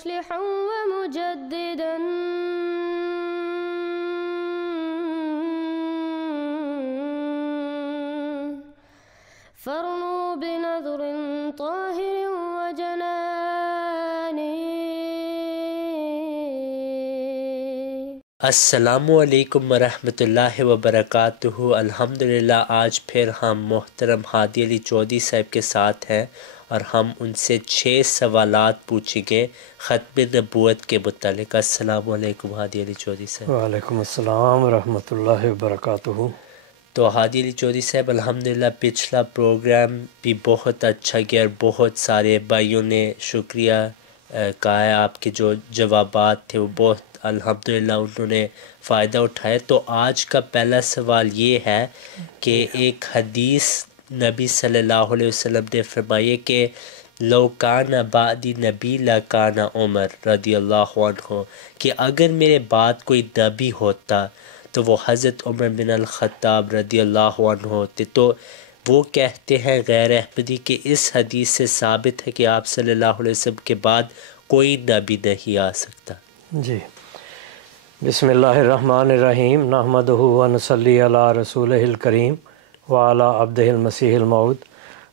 مصلحا ومجددا فارنوا بنذر طاهر وجنان. السلام علیکم ورحمۃ اللہ وبرکاتہ. الحمدللہ آج پھر ہم محترم ہادی علی چودھری صاحب کے ساتھ ہیں اور ہم ان سے 6 سوالات پوچھیں گے ختم نبوت کے متعلق. السلام علیکم ہادی علی چودھری صاحب. وعلیکم السلام ورحمۃ اللہ وبرکاتہ. تو ہادی علی چودھری صاحب الحمدللہ پچھلا پروگرام بھی بہت اچھا گیا اور بہت سارے بھائیوں نے شکریہ کہا ہے. آپ کے جو جوابات تھے وہ بہت الحمدللہ انہوں نے فائدہ اٹھایا. تو آج کا پہلا سوال یہ ہے کہ ایک حدیث نبی صلی اللہ علیہ وسلم نے فرمائی کہ لو کان بعدی نبی لکان عمر رضی اللہ عنہ، کہ اگر میرے بعد کوئی نبی ہوتا تو وہ حضرت عمر بن الخطاب رضی اللہ عنہ ہوتے. تو وہ کہتے ہیں غیر احمدی کہ اس حدیث سے ثابت ہے کہ آپ صلی اللہ علیہ وسلم کے بعد کوئی نبی نہیں آ سکتا. جی بسم اللہ الرحمن الرحیم. نحمدہ ونصلی علی رسولہ الکریم وعلی عبدہ المسیح الموعود.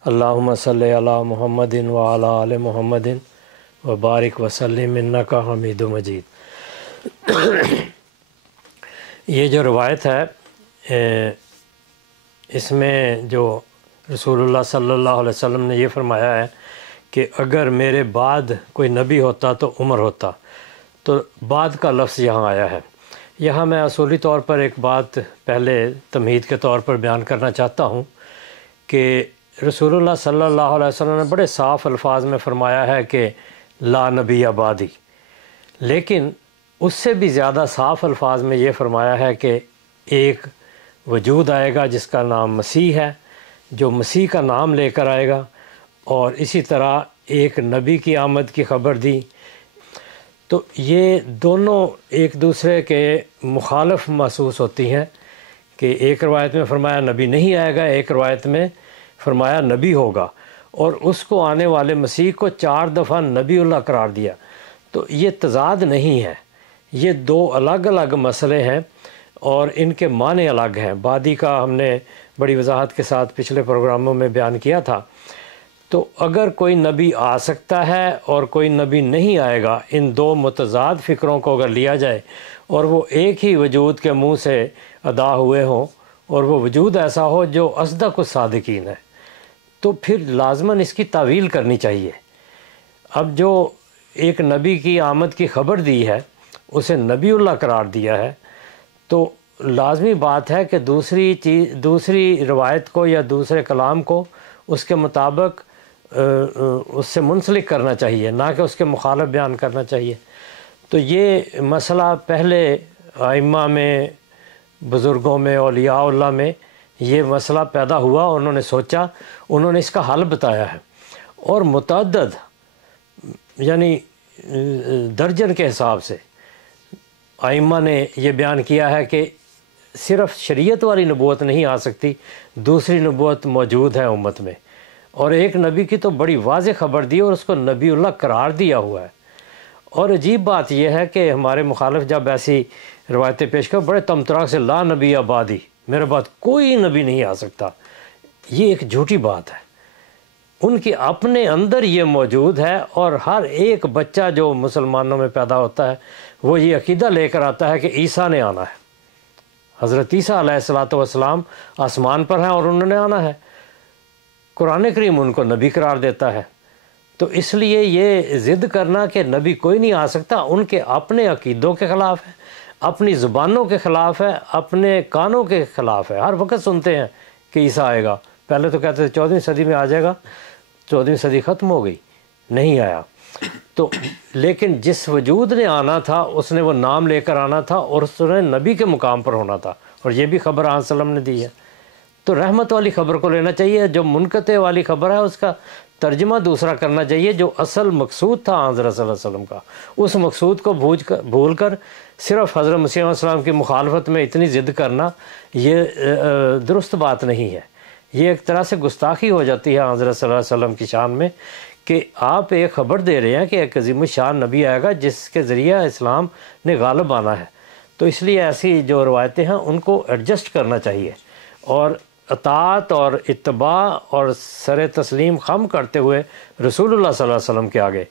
اللہم صلی علی محمد وعلی آل محمد وبارک وسلم انک حمید مجید. یہ جو روایت ہے اس میں جو رسول اللہ صلی اللہ علیہ وسلم نے یہ فرمایا ہے کہ اگر میرے بعد کوئی نبی ہوتا تو عمر ہوتا. تو بعد کا لفظ یہاں آیا ہے. یہاں میں اصولی طور پر ایک بات پہلے تمہید کے طور پر بیان کرنا چاہتا ہوں کہ رسول اللہ صلی اللہ علیہ وسلم نے بڑے صاف الفاظ میں فرمایا ہے کہ لا نبی بعدی، لیکن اس سے بھی زیادہ صاف الفاظ میں یہ فرمایا ہے کہ ایک وجود آئے گا جس کا نام مسیح ہے، جو مسیح کا نام لے کر آئے گا. اور اسی طرح ایک نبی کی آمد کی خبر دی. تو یہ دونوں ایک دوسرے کے مخالف محسوس ہوتی ہیں کہ ایک روایت میں فرمایا نبی نہیں آئے گا، ایک روایت میں فرمایا نبی ہوگا، اور اس کو آنے والے مسیح کو 4 دفعہ نبی اللہ قرار دیا. تو یہ تضاد نہیں ہے، یہ 2 الگ الگ مسئلے ہیں اور ان کے معنی الگ ہیں. بعدی کا ہم نے بڑی وضاحت کے ساتھ پچھلے پروگراموں میں بیان کیا تھا. تو اگر کوئی نبی آ سکتا ہے اور کوئی نبی نہیں آئے گا، ان 2 متضاد فکروں کو اگر لیا جائے اور وہ ایک ہی وجود کے منہ سے ادا ہوئے ہوں اور وہ وجود ایسا ہو جو اصدق الصادقین ہے، تو پھر لازماً اس کی تعویل کرنی چاہیے. اب جو ایک نبی کی آمد کی خبر دی ہے اسے نبی اللہ قرار دیا ہے، تو لازمی بات ہے کہ دوسری روایت کو یا دوسرے کلام کو اس کے مطابق اس سے منسلک کرنا چاہیے، نہ کہ اس کے مخالف بیان کرنا چاہیے. تو یہ مسئلہ پہلے ائمہ میں، بزرگوں میں، اولیاء اللہ میں یہ مسئلہ پیدا ہوا. انہوں نے سوچا، انہوں نے اس کا حل بتایا ہے، اور متعدد یعنی درجن کے حساب سے ائمہ نے یہ بیان کیا ہے کہ صرف شریعت والی نبوت نہیں آ سکتی، دوسری نبوت موجود ہے امت میں. اور ایک نبی کی تو بڑی واضح خبر دی اور اس کو نبی اللہ قرار دیا ہوا ہے. اور عجیب بات یہ ہے کہ ہمارے مخالف جب ایسی روایتیں پیش کر بڑے تمطراق سے لا نبی بعدی، میرے بعد کوئی نبی نہیں آ سکتا، یہ ایک جھوٹی بات ہے. ان کے اپنے اندر یہ موجود ہے، اور ہر ایک بچہ جو مسلمانوں میں پیدا ہوتا ہے وہ یہ عقیدہ لے کر آتا ہے کہ عیسیٰ نے آنا ہے. حضرت عیسیٰ علیہ السلام آسمان پر ہیں اور انہوں نے آنا ہے. قرآن کریم ان کو نبی قرار دیتا ہے. تو اس لیے یہ ضد کرنا کہ نبی کوئی نہیں آ سکتا ان کے اپنے عقیدوں کے خلاف ہے، اپنی زبانوں کے خلاف ہے، اپنے کانوں کے خلاف ہے. ہر وقت سنتے ہیں کہ عیسیٰ آئے گا. پہلے تو کہتے تھے 14ویں صدی میں آ جائے گا، 14ویں صدی ختم ہو گئی، نہیں آیا. تو لیکن جس وجود نے آنا تھا اس نے وہ نام لے کر آنا تھا اور اس نے نبی کے مقام پر ہونا تھا، اور یہ بھی خبر آن وسلم نے دی ہے. تو رحمت والی خبر کو لینا چاہیے، جو منقطع والی خبر ہے اس کا ترجمہ دوسرا کرنا چاہیے. جو اصل مقصود تھا حضرت صلی اللہ علیہ وسلم کا، اس مقصود کو بھول کر صرف حضرت مسیح علیہ السلام کی مخالفت میں اتنی ضد کرنا یہ درست بات نہیں ہے. یہ ایک طرح سے گستاخی ہو جاتی ہے حضرت صلی اللہ علیہ وسلم کی شان میں کہ آپ ایک خبر دے رہے ہیں کہ ایک عظیم الشان نبی آئے گا جس کے ذریعہ اسلام نے غالب آنا ہے، تو اس لیے ایسی جو روایتیں ہیں ان کو ایڈجسٹ کرنا چاہیے، اور اطاعت اور اتباع اور سر تسلیم خم کرتے ہوئے رسول اللہ صلی اللہ علیہ وسلم کے آگے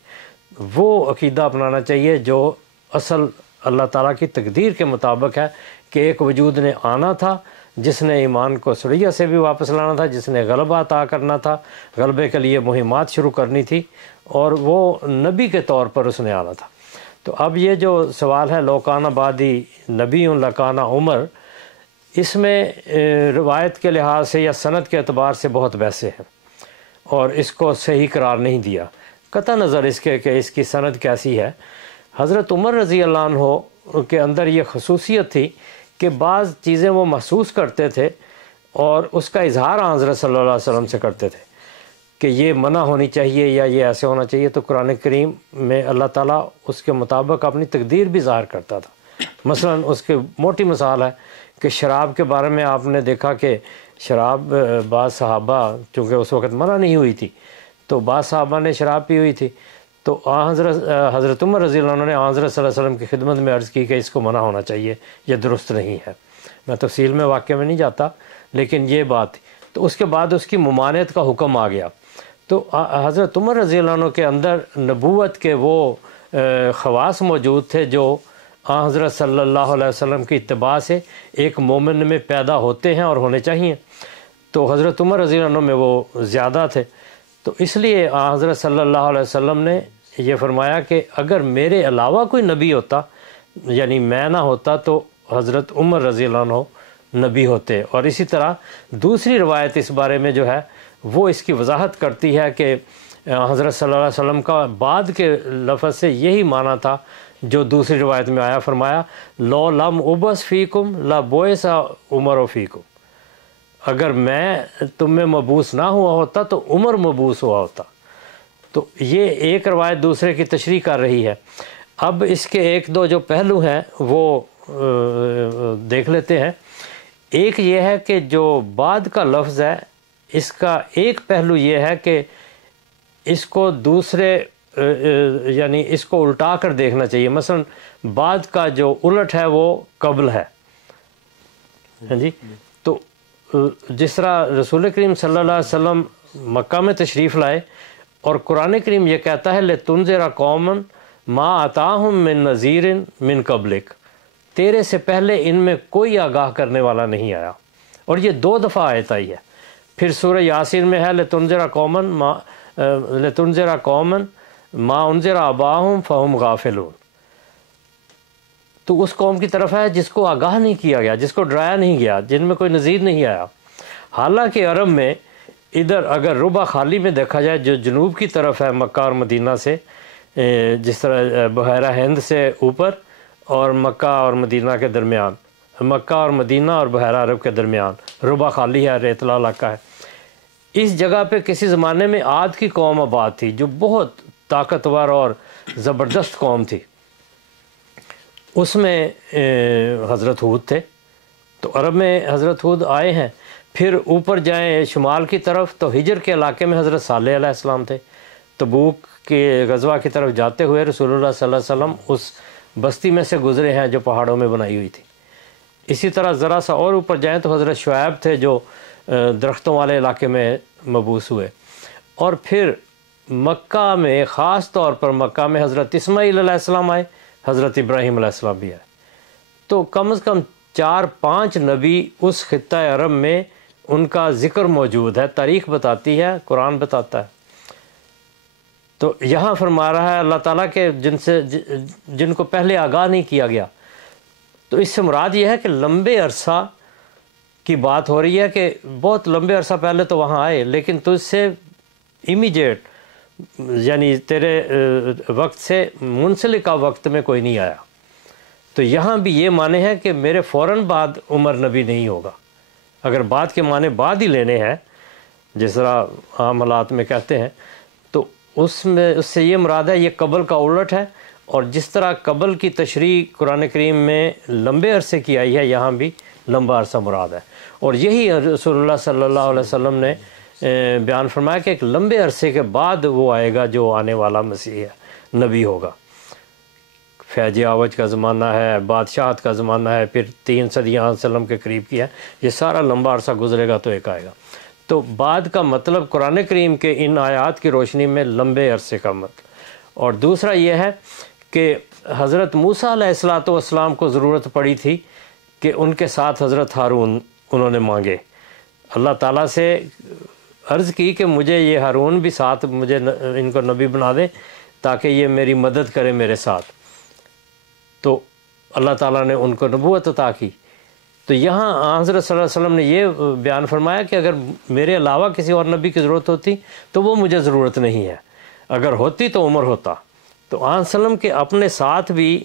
وہ عقیدہ اپنانا چاہیے جو اصل اللہ تعالیٰ کی تقدیر کے مطابق ہے، کہ ایک وجود نے آنا تھا جس نے ایمان کو سڑیہ سے بھی واپس لانا تھا، جس نے غلبہ عطا کرنا تھا، غلبے کے لیے مہمات شروع کرنی تھی، اور وہ نبی کے طور پر اس نے آنا تھا۔ تو اب یہ جو سوال ہے لوکانہ بعدی نبی لکانہ عمر، اس میں روایت کے لحاظ سے یا سند کے اعتبار سے بہت بحثیں ہیں، اور اس کو صحیح قرار نہیں دیا، قطع نظر اس کے کہ اس کی سند کیسی ہے۔ حضرت عمر رضی اللہ عنہ کے اندر یہ خصوصیت تھی کہ بعض چیزیں وہ محسوس کرتے تھے اور اس کا اظہار حضرت صلی اللہ علیہ وسلم سے کرتے تھے کہ یہ منع ہونی چاہیے یا یہ ایسے ہونا چاہیے، تو قرآن کریم میں اللہ تعالیٰ اس کے مطابق اپنی تقدیر بھی ظاہر کرتا تھا۔ مثلا اس کے موٹی مثال ہے کہ شراب کے بارے میں آپ نے دیکھا کہ شراب بعض صحابہ، چونکہ اس وقت منع نہیں ہوئی تھی، تو بعض صحابہ نے شراب پی ہوئی تھی، تو حضرت عمر رضی اللہ عنہ نے حضرت صلی اللہ علیہ وسلم کی خدمت میں عرض کی کہ اس کو منع ہونا چاہیے، یہ درست نہیں ہے۔ میں تفصیل میں واقعہ میں نہیں جاتا، لیکن یہ بات تھی۔ تو اس کے بعد اس کی ممانعت کا حکم آ گیا، تو حضرت عمر رضی اللہ عنہ کے اندر نبوت کے وہ خواص موجود تھے جو حضرت صلی اللہ علیہ وسلم کی اتباع سے ایک مومن میں پیدا ہوتے ہیں اور ہونے چاہیے، تو حضرت عمر رضی اللہ عنہ میں وہ زیادہ تھے۔ تو اس لیے حضرت صلی اللہ علیہ وسلم نے یہ فرمایا کہ اگر میرے علاوہ کوئی نبی ہوتا، یعنی میں نہ ہوتا، تو حضرت عمر رضی اللہ عنہ نبی ہوتے۔ اور اسی طرح دوسری روایت اس بارے میں جو ہے وہ اس کی وضاحت کرتی ہے کہ حضرت صلی اللہ علیہ وسلم کا بعد کے لفظ سے یہی معنی تھا جو دوسری روایت میں آیا، فرمایا لو لم ابس فیکم لا بوئس عمر فیکم، اگر میں تم میں مبعوث نہ ہوا ہوتا تو عمر مبعوث ہوا ہوتا۔ تو یہ ایک روایت دوسرے کی تشریح کر رہی ہے۔ اب اس کے ایک دو جو پہلو ہیں وہ دیکھ لیتے ہیں۔ ایک یہ ہے کہ جو بعد کا لفظ ہے اس کا ایک پہلو یہ ہے کہ اس کو دوسرے یعنی اس کو الٹا کر دیکھنا چاہیے۔ مثلا بعد کا جو الٹ ہے وہ قبل ہے، ہاں جی۔ تو جس طرح رسول کریم صلی اللہ علیہ وسلم مکہ میں تشریف لائے اور قرآن کریم یہ کہتا ہے لِتُنذِرَ قَوْمًا مَا أَتَاهُم مِّن نَذِيرٍ مِّن قَبْلِكَ، تیرے سے پہلے ان میں کوئی آگاہ کرنے والا نہیں آیا، اور یہ 2 دفعہ آیت آئی ہے۔ پھر سورہ یاسین میں ہے لِتُنذِرَ قَوْمًا مَا أُنذِرَ آبَاؤُهُمْ فَهُمْ غَافِلُونَ، تو اس قوم کی طرف ہے جس کو آگاہ نہیں کیا گیا، جس کو ڈرایا نہیں گیا، جن میں کوئی نذیر نہیں آیا۔ حالانکہ عرب میں ادھر اگر ربع خالی میں دیکھا جائے جو جنوب کی طرف ہے مکہ اور مدینہ سے، جس طرح بحیرہ ہند سے اوپر اور مکہ اور مدینہ کے درمیان، مکہ اور مدینہ اور بحیرہ عرب کے درمیان ربع خالی ہے، ریتلا علاقہ ہے۔ اس جگہ پہ کسی زمانے میں عاد کی قوم آباد تھی جو بہت طاقتور اور زبردست قوم تھی، اس میں حضرت ہود تھے، تو عرب میں حضرت ہود آئے ہیں۔ پھر اوپر جائیں شمال کی طرف تو ہجر کے علاقے میں حضرت صالح علیہ السلام تھے۔ تبوک کے غزوہ کی طرف جاتے ہوئے رسول اللہ صلی اللہ علیہ وسلم اس بستی میں سے گزرے ہیں جو پہاڑوں میں بنائی ہوئی تھی۔ اسی طرح ذرا سا اور اوپر جائیں تو حضرت شعیب تھے جو درختوں والے علاقے میں مبعوث ہوئے۔ اور پھر مکہ میں خاص طور پر مکہ میں حضرت اسماعیل علیہ السلام آئے، حضرت ابراہیم علیہ السلام بھی آئے۔ تو کم از کم 4-5 نبی اس خطہ عرب میں ان کا ذکر موجود ہے، تاریخ بتاتی ہے، قرآن بتاتا ہے۔ تو یہاں فرما رہا ہے اللہ تعالیٰ کہ جن کو پہلے آگاہ نہیں کیا گیا، تو اس سے مراد یہ ہے کہ لمبے عرصہ کی بات ہو رہی ہے کہ بہت لمبے عرصہ پہلے تو وہاں آئے، لیکن تجھ سے امیجیٹ یعنی تیرے وقت سے منسلکہ وقت میں کوئی نہیں آیا۔ تو یہاں بھی یہ معنی ہے کہ میرے فوراً بعد عمر نبی نہیں ہوگا۔ اگر بعد کے معنی بعد ہی لینے ہیں جس طرح عام حالات میں کہتے ہیں، تو اس سے یہ مراد ہے یہ قبل کا الٹ ہے، اور جس طرح قبل کی تشریح قرآن کریم میں لمبے عرصے کی آئی ہے، یہاں بھی لمبا عرصہ مراد ہے۔ اور یہی رسول اللہ صلی اللہ علیہ وسلم نے بیان فرمایا کہ ایک لمبے عرصے کے بعد وہ آئے گا جو آنے والا مسیح ہے، نبی ہوگا۔ فیض آوج کا زمانہ ہے، بادشاہت کا زمانہ ہے، پھر 3 صدیاں وسلم کے قریب کی ہے، یہ سارا لمبا عرصہ گزرے گا تو ایک آئے گا۔ تو بعد کا مطلب قرآن کریم کے ان آیات کی روشنی میں لمبے عرصے کا مطلب، اور دوسرا یہ ہے کہ حضرت موسیٰ علیہ السلام کو ضرورت پڑی تھی کہ ان کے ساتھ حضرت ہارون انہوں نے مانگے، اللہ تعالیٰ سے عرض کی کہ مجھے یہ ہارون بھی ساتھ، مجھے ان کو نبی بنا دے تاکہ یہ میری مدد کرے میرے ساتھ، تو اللہ تعالیٰ نے ان کو نبوت عطا کی۔ تو یہاں حضرت صلی اللہ علیہ وسلم نے یہ بیان فرمایا کہ اگر میرے علاوہ کسی اور نبی کی ضرورت ہوتی تو وہ مجھے ضرورت نہیں ہے، اگر ہوتی تو عمر ہوتا۔ تو آن وسلم کے اپنے ساتھ بھی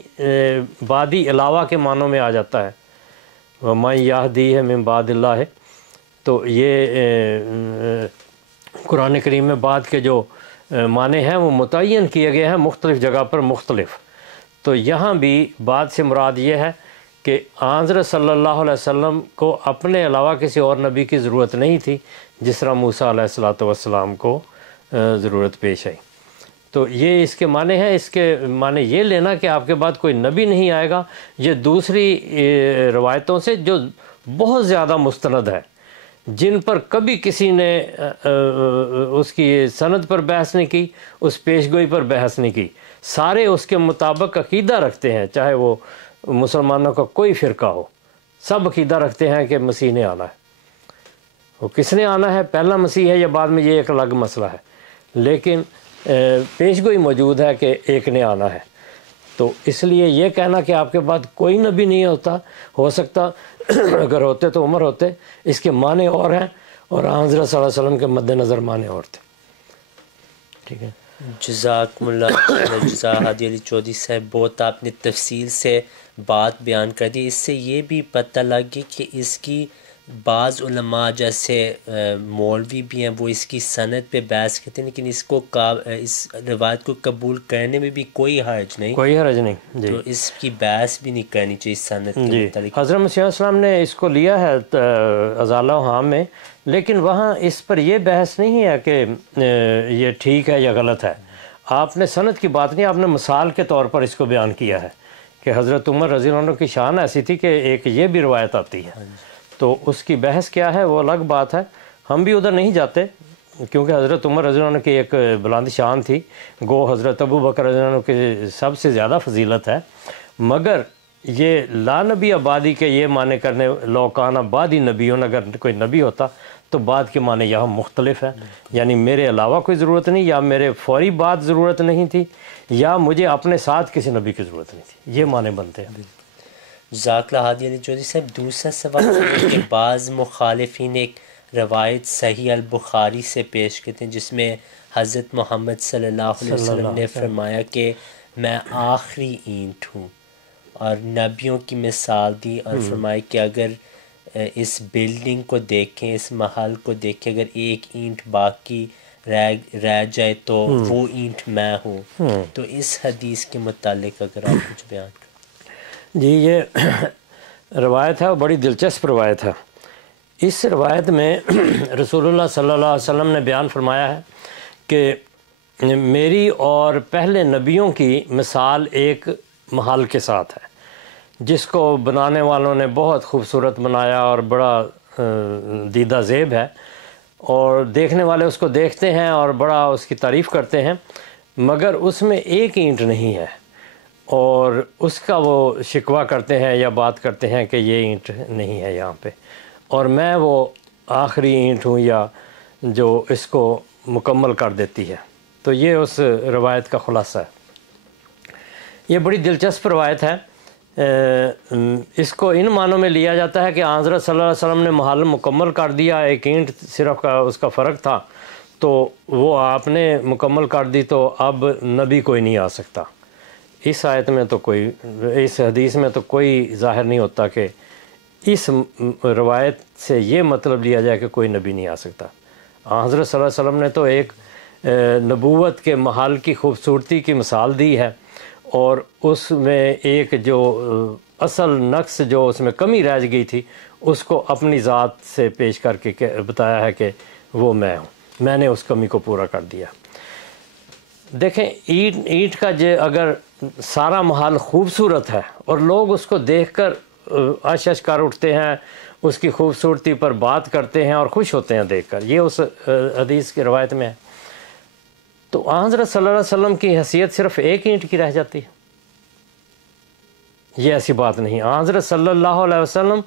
بعدی علاوہ کے معنوں میں آ جاتا ہے، وَمَن يَهْدِيهِ مِن بَعْدِ اللَّهِ، تو یہ قرآن کریم میں بعد کے جو معنی ہیں وہ متعین کیے گئے ہیں مختلف جگہ پر مختلف۔ تو یہاں بھی بعد سے مراد یہ ہے کہ حضرت صلی اللہ علیہ وسلم کو اپنے علاوہ کسی اور نبی کی ضرورت نہیں تھی، جس طرح موسیٰ علیہ السلام کو ضرورت پیش آئی۔ تو یہ اس کے معنی ہے، اس کے معنی یہ لینا کہ آپ کے بعد کوئی نبی نہیں آئے گا، یہ دوسری روایتوں سے جو بہت زیادہ مستند ہے، جن پر کبھی کسی نے اس کی سند پر بحث نہیں کی، اس پیشگوئی پر بحث نہیں کی، سارے اس کے مطابق عقیدہ رکھتے ہیں، چاہے وہ مسلمانوں کا کوئی فرقہ ہو، سب عقیدہ رکھتے ہیں کہ مسیح نے آنا ہے۔ وہ کس نے آنا ہے، پہلا مسیح ہے یا بعد میں، یہ ایک الگ مسئلہ ہے، لیکن پیشگوئی موجود ہے کہ ایک نے آنا ہے۔ تو اس لیے یہ کہنا کہ آپ کے بعد کوئی نبی نہیں ہو سکتا، اگر ہوتے تو عمر ہوتے، اس کے معنی اور ہیں، اور حضرت صلی اللہ علیہ وسلم کے مد نظر معنی اور تھے۔ ٹھیک ہے، جزاکم اللہ خیر جزا ہادی علی چودھری صاحب، بہت آپ نے تفصیل سے بات بیان کر دی۔ اس سے یہ بھی پتہ لگ گیا کہ اس کی بعض علماء جیسے مولوی بھی ہیں وہ اس کی سند پہ بحث کرتے ہیں، لیکن اس کو اس روایت کو قبول کرنے میں بھی کوئی حرج نہیں، کوئی حرج نہیں جی، تو اس کی بحث بھی نہیں کرنی چاہیے سند کے جی۔ متعلق۔ حضرت مسیح علیہ السلام نے اس کو لیا ہے ازالہ و حام میں، لیکن وہاں اس پر یہ بحث نہیں ہے کہ یہ ٹھیک ہے یا غلط ہے، آپ نے سند کی بات نہیں، آپ نے مثال کے طور پر اس کو بیان کیا ہے کہ حضرت عمر رضی اللہ عنہ کی شان ایسی تھی کہ ایک یہ بھی روایت آتی ہے، تو اس کی بحث کیا ہے وہ الگ بات ہے، ہم بھی ادھر نہیں جاتے، کیونکہ حضرت عمر رضی اللہ عنہ کی ایک بلند شان تھی، گو حضرت ابو بکر رضی اللہ عنہ کی سب سے زیادہ فضیلت ہے، مگر یہ لا نبی آبادی کے یہ معنی کرنے، لوکان آبادی نبیون، اگر کوئی نبی ہوتا تو بعد کے معنی یہاں مختلف ہیں، یعنی میرے علاوہ کوئی ضرورت نہیں، یا میرے فوری بعد ضرورت نہیں تھی، یا مجھے اپنے ساتھ کسی نبی کی ضرورت نہیں تھی، یہ معنی بنتے ہیں۔ جزاک اللہ ہادی علی چودھری صاحب، دوسرا سوال ہے کہ بعض مخالفین ایک روایت صحیح البخاری سے پیش کرتے ہیں جس میں حضرت محمد صلی اللہ علیہ وسلم نے فرمایا کہ میں آخری اینٹ ہوں، اور نبیوں کی مثال دی، اور فرمایا کہ اگر اس بلڈنگ کو دیکھیں، اس محل کو دیکھیں، اگر ایک اینٹ باقی رہ جائے تو وہ اینٹ میں ہوں، تو اس حدیث کے متعلق اگر آپ کچھ بیان کریں۔ جی، یہ روایت ہے، بڑی دلچسپ روایت ہے۔ اس روایت میں رسول اللہ صلی اللہ علیہ وسلم نے بیان فرمایا ہے کہ میری اور پہلے نبیوں کی مثال ایک محل کے ساتھ ہے، جس کو بنانے والوں نے بہت خوبصورت بنایا اور بڑا دیدہ زیب ہے، اور دیکھنے والے اس کو دیکھتے ہیں اور بڑا اس کی تعریف کرتے ہیں، مگر اس میں ایک اینٹ نہیں ہے، اور اس کا وہ شکوہ کرتے ہیں یا بات کرتے ہیں کہ یہ اینٹ نہیں ہے یہاں پہ، اور میں وہ آخری اینٹ ہوں یا جو اس کو مکمل کر دیتی ہے۔ تو یہ اس روایت کا خلاصہ ہے۔ یہ بڑی دلچسپ روایت ہے، اس کو ان معنوں میں لیا جاتا ہے کہ حضرت صلی اللہ علیہ وسلم نے محل مکمل کر دیا، ایک اینٹ صرف کا اس کا فرق تھا، تو وہ آپ نے مکمل کر دی، تو اب نبی کوئی نہیں آ سکتا۔ اس آیت میں تو کوئی، اس حدیث میں تو کوئی ظاہر نہیں ہوتا کہ اس روایت سے یہ مطلب لیا جائے کہ کوئی نبی نہیں آ سکتا۔ حضرت صلی اللہ علیہ وسلم نے تو ایک نبوت کے محل کی خوبصورتی کی مثال دی ہے، اور اس میں ایک جو اصل نقص جو اس میں کمی رہ گئی تھی اس کو اپنی ذات سے پیش کر کے بتایا ہے کہ وہ میں ہوں، میں نے اس کمی کو پورا کر دیا۔ دیکھیں اینٹ کا اگر سارا محل خوبصورت ہے اور لوگ اس کو دیکھ کر اش اش کر اٹھتے ہیں، اس کی خوبصورتی پر بات کرتے ہیں اور خوش ہوتے ہیں دیکھ کر، یہ اس حدیث کی روایت میں ہے، تو حضرت صلی اللہ علیہ وسلم کی حیثیت صرف ایک اینٹ کی رہ جاتی ہے؟ یہ ایسی بات نہیں۔ حضرت صلی اللہ علیہ وسلم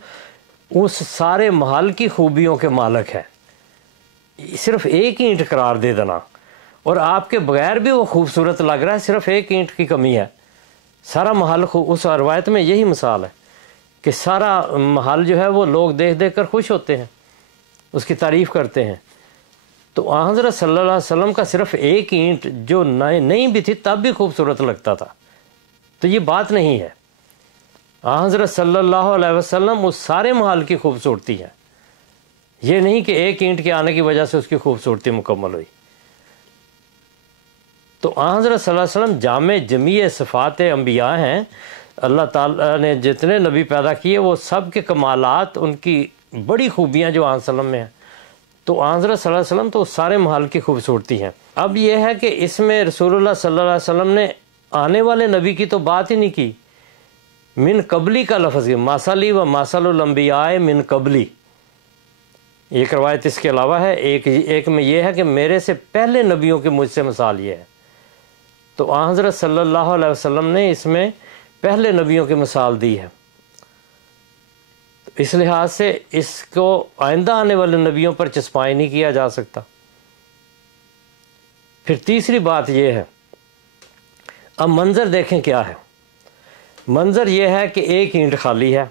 اس سارے محل کی خوبیوں کے مالک ہے، صرف ایک اینٹ قرار دے دینا اور آپ کے بغیر بھی وہ خوبصورت لگ رہا ہے، صرف ایک اینٹ کی کمی ہے، سارا محل اس روایت میں یہی مثال ہے کہ سارا محل جو ہے وہ لوگ دیکھ دیکھ کر خوش ہوتے ہیں، اس کی تعریف کرتے ہیں۔ تو حضرت صلی اللہ علیہ وسلم کا صرف ایک اینٹ جو نہیں بھی تھی تب بھی خوبصورت لگتا تھا، تو یہ بات نہیں ہے۔ حضرت صلی اللہ علیہ وسلم اس سارے محل کی خوبصورتی ہے، یہ نہیں کہ ایک اینٹ کے آنے کی وجہ سے اس کی خوبصورتی مکمل ہوئی۔ تو حضرت صلی اللہ علیہ وسلم جامع جمیع صفات انبیاء ہیں، اللہ تعالیٰ نے جتنے نبی پیدا کیے وہ سب کے کمالات، ان کی بڑی خوبیاں جو حضرت صلی اللہ علیہ وسلم میں ہیں، تو حضرت صلی اللہ علیہ وسلم تو اس سارے محل کی خوبصورتی ہیں۔ اب یہ ہے کہ اس میں رسول اللہ صلی اللہ علیہ وسلم نے آنے والے نبی کی تو بات ہی نہیں کی، من قبلی کا لفظ ہے، ماسلی و ماسل الانبیاء من قبلی، ایک روایت اس کے علاوہ ہے، ایک میں یہ ہے کہ میرے سے پہلے نبیوں کی مجھ سے مثال یہ ہے، تو حضرت صلی اللہ علیہ وسلم نے اس میں پہلے نبیوں کی مثال دی ہے، اس لحاظ سے اس کو آئندہ آنے والے نبیوں پر چسپائی نہیں کیا جا سکتا۔ پھر تیسری بات یہ ہے، اب منظر دیکھیں کیا ہے، منظر یہ ہے کہ ایک اینٹ خالی ہے،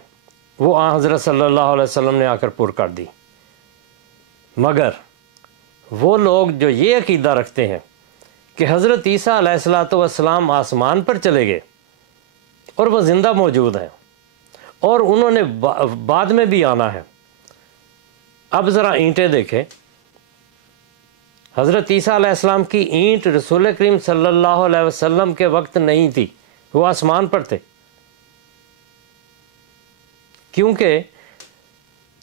وہ حضرت صلی اللہ علیہ وسلم نے آ کر پر کر دی، مگر وہ لوگ جو یہ عقیدہ رکھتے ہیں کہ حضرت عیسیٰ علیہ السلام آسمان پر چلے گئے اور وہ زندہ موجود ہیں اور انہوں نے بعد میں بھی آنا ہے۔ اب ذرا اینٹیں دیکھیں، حضرت عیسیٰ علیہ السلام کی اینٹ رسول کریم صلی اللہ علیہ وسلم کے وقت نہیں تھی، وہ آسمان پر تھے، کیونکہ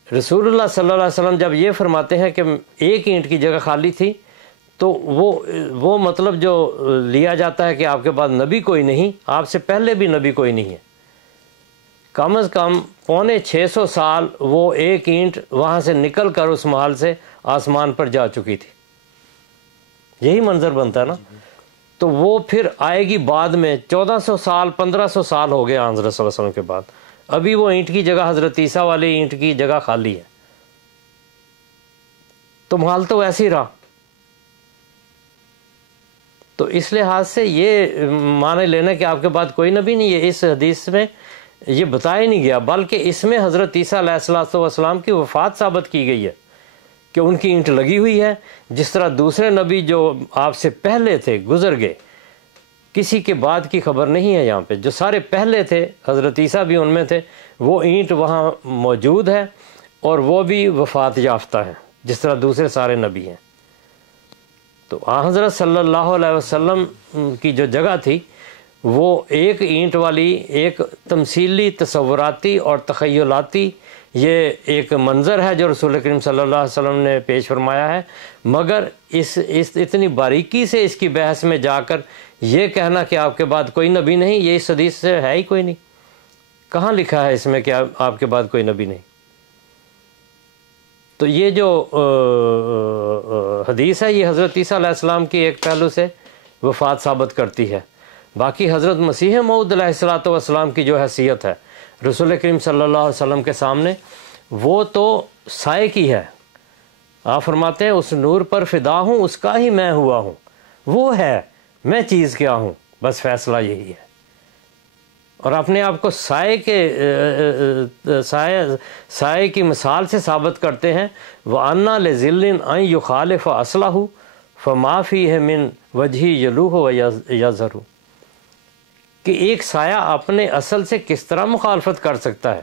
رسول اللہ صلی اللہ علیہ وسلم جب یہ فرماتے ہیں کہ ایک اینٹ کی جگہ خالی تھی، تو وہ مطلب جو لیا جاتا ہے کہ آپ کے پاس نبی کوئی نہیں، آپ سے پہلے بھی نبی کوئی نہیں ہے، کم از کم 650 سال وہ ایک اینٹ وہاں سے نکل کر اس محل سے آسمان پر جا چکی تھی، یہی منظر بنتا ہے نا، تو وہ پھر آئے گی بعد میں 1400 سال 1500 سال ہو گئے حضرت صلی اللہ علیہ وسلم کے بعد، ابھی وہ اینٹ کی جگہ حضرت عیسیٰ والی اینٹ کی جگہ خالی ہے، تو محل تو ویسے ہی رہا۔ تو اس لحاظ سے یہ مانے لینا کہ آپ کے بعد کوئی نبی نہیں ہے، اس حدیث میں یہ بتایا نہیں گیا، بلکہ اس میں حضرت عیسیٰ علیہ السلام کی وفات ثابت کی گئی ہے کہ ان کی اینٹ لگی ہوئی ہے، جس طرح دوسرے نبی جو آپ سے پہلے تھے گزر گئے، کسی کے بعد کی خبر نہیں ہے یہاں پہ، جو سارے پہلے تھے حضرت عیسیٰ بھی ان میں تھے، وہ اینٹ وہاں موجود ہے اور وہ بھی وفات یافتہ ہے جس طرح دوسرے سارے نبی ہیں۔ تو حضرت صلی اللہ علیہ وسلم کی جو جگہ تھی وہ ایک اینٹ والی، ایک تمثیلی، تصوراتی اور تخیلاتی یہ ایک منظر ہے جو رسول کریم صلی اللہ علیہ وسلم نے پیش فرمایا ہے، مگر اس اتنی باریکی سے اس کی بحث میں جا کر یہ کہنا کہ آپ کے بعد کوئی نبی نہیں، یہ اس حدیث سے ہے ہی کوئی نہیں، کہاں لکھا ہے اس میں کہ آپ کے بعد کوئی نبی نہیں؟ تو یہ جو حدیث ہے یہ حضرت عیسیٰ علیہ السلام کی ایک پہلو سے وفات ثابت کرتی ہے، باقی حضرت مسیح موعود علیہ السلام کی جو حیثیت ہے رسول کریم صلی اللہ علیہ وسلم کے سامنے، وہ تو سائے کی ہے۔ آپ فرماتے ہیں اس نور پر فدا ہوں، اس کا ہی میں ہوا ہوں، وہ ہے، میں چیز کیا ہوں، بس فیصلہ یہی ہے۔ اور اپنے آپ کو سائے کی مثال سے ثابت کرتے ہیں، وَأَنَّا لِذِلٍ أَن يُخَالِفَ أَصْلَهُ فَمَا فِيهِ مِن وَجْهِ يَلُوهُ وَيَظْهَرُ، کہ ایک سایہ اپنے اصل سے کس طرح مخالفت کر سکتا ہے،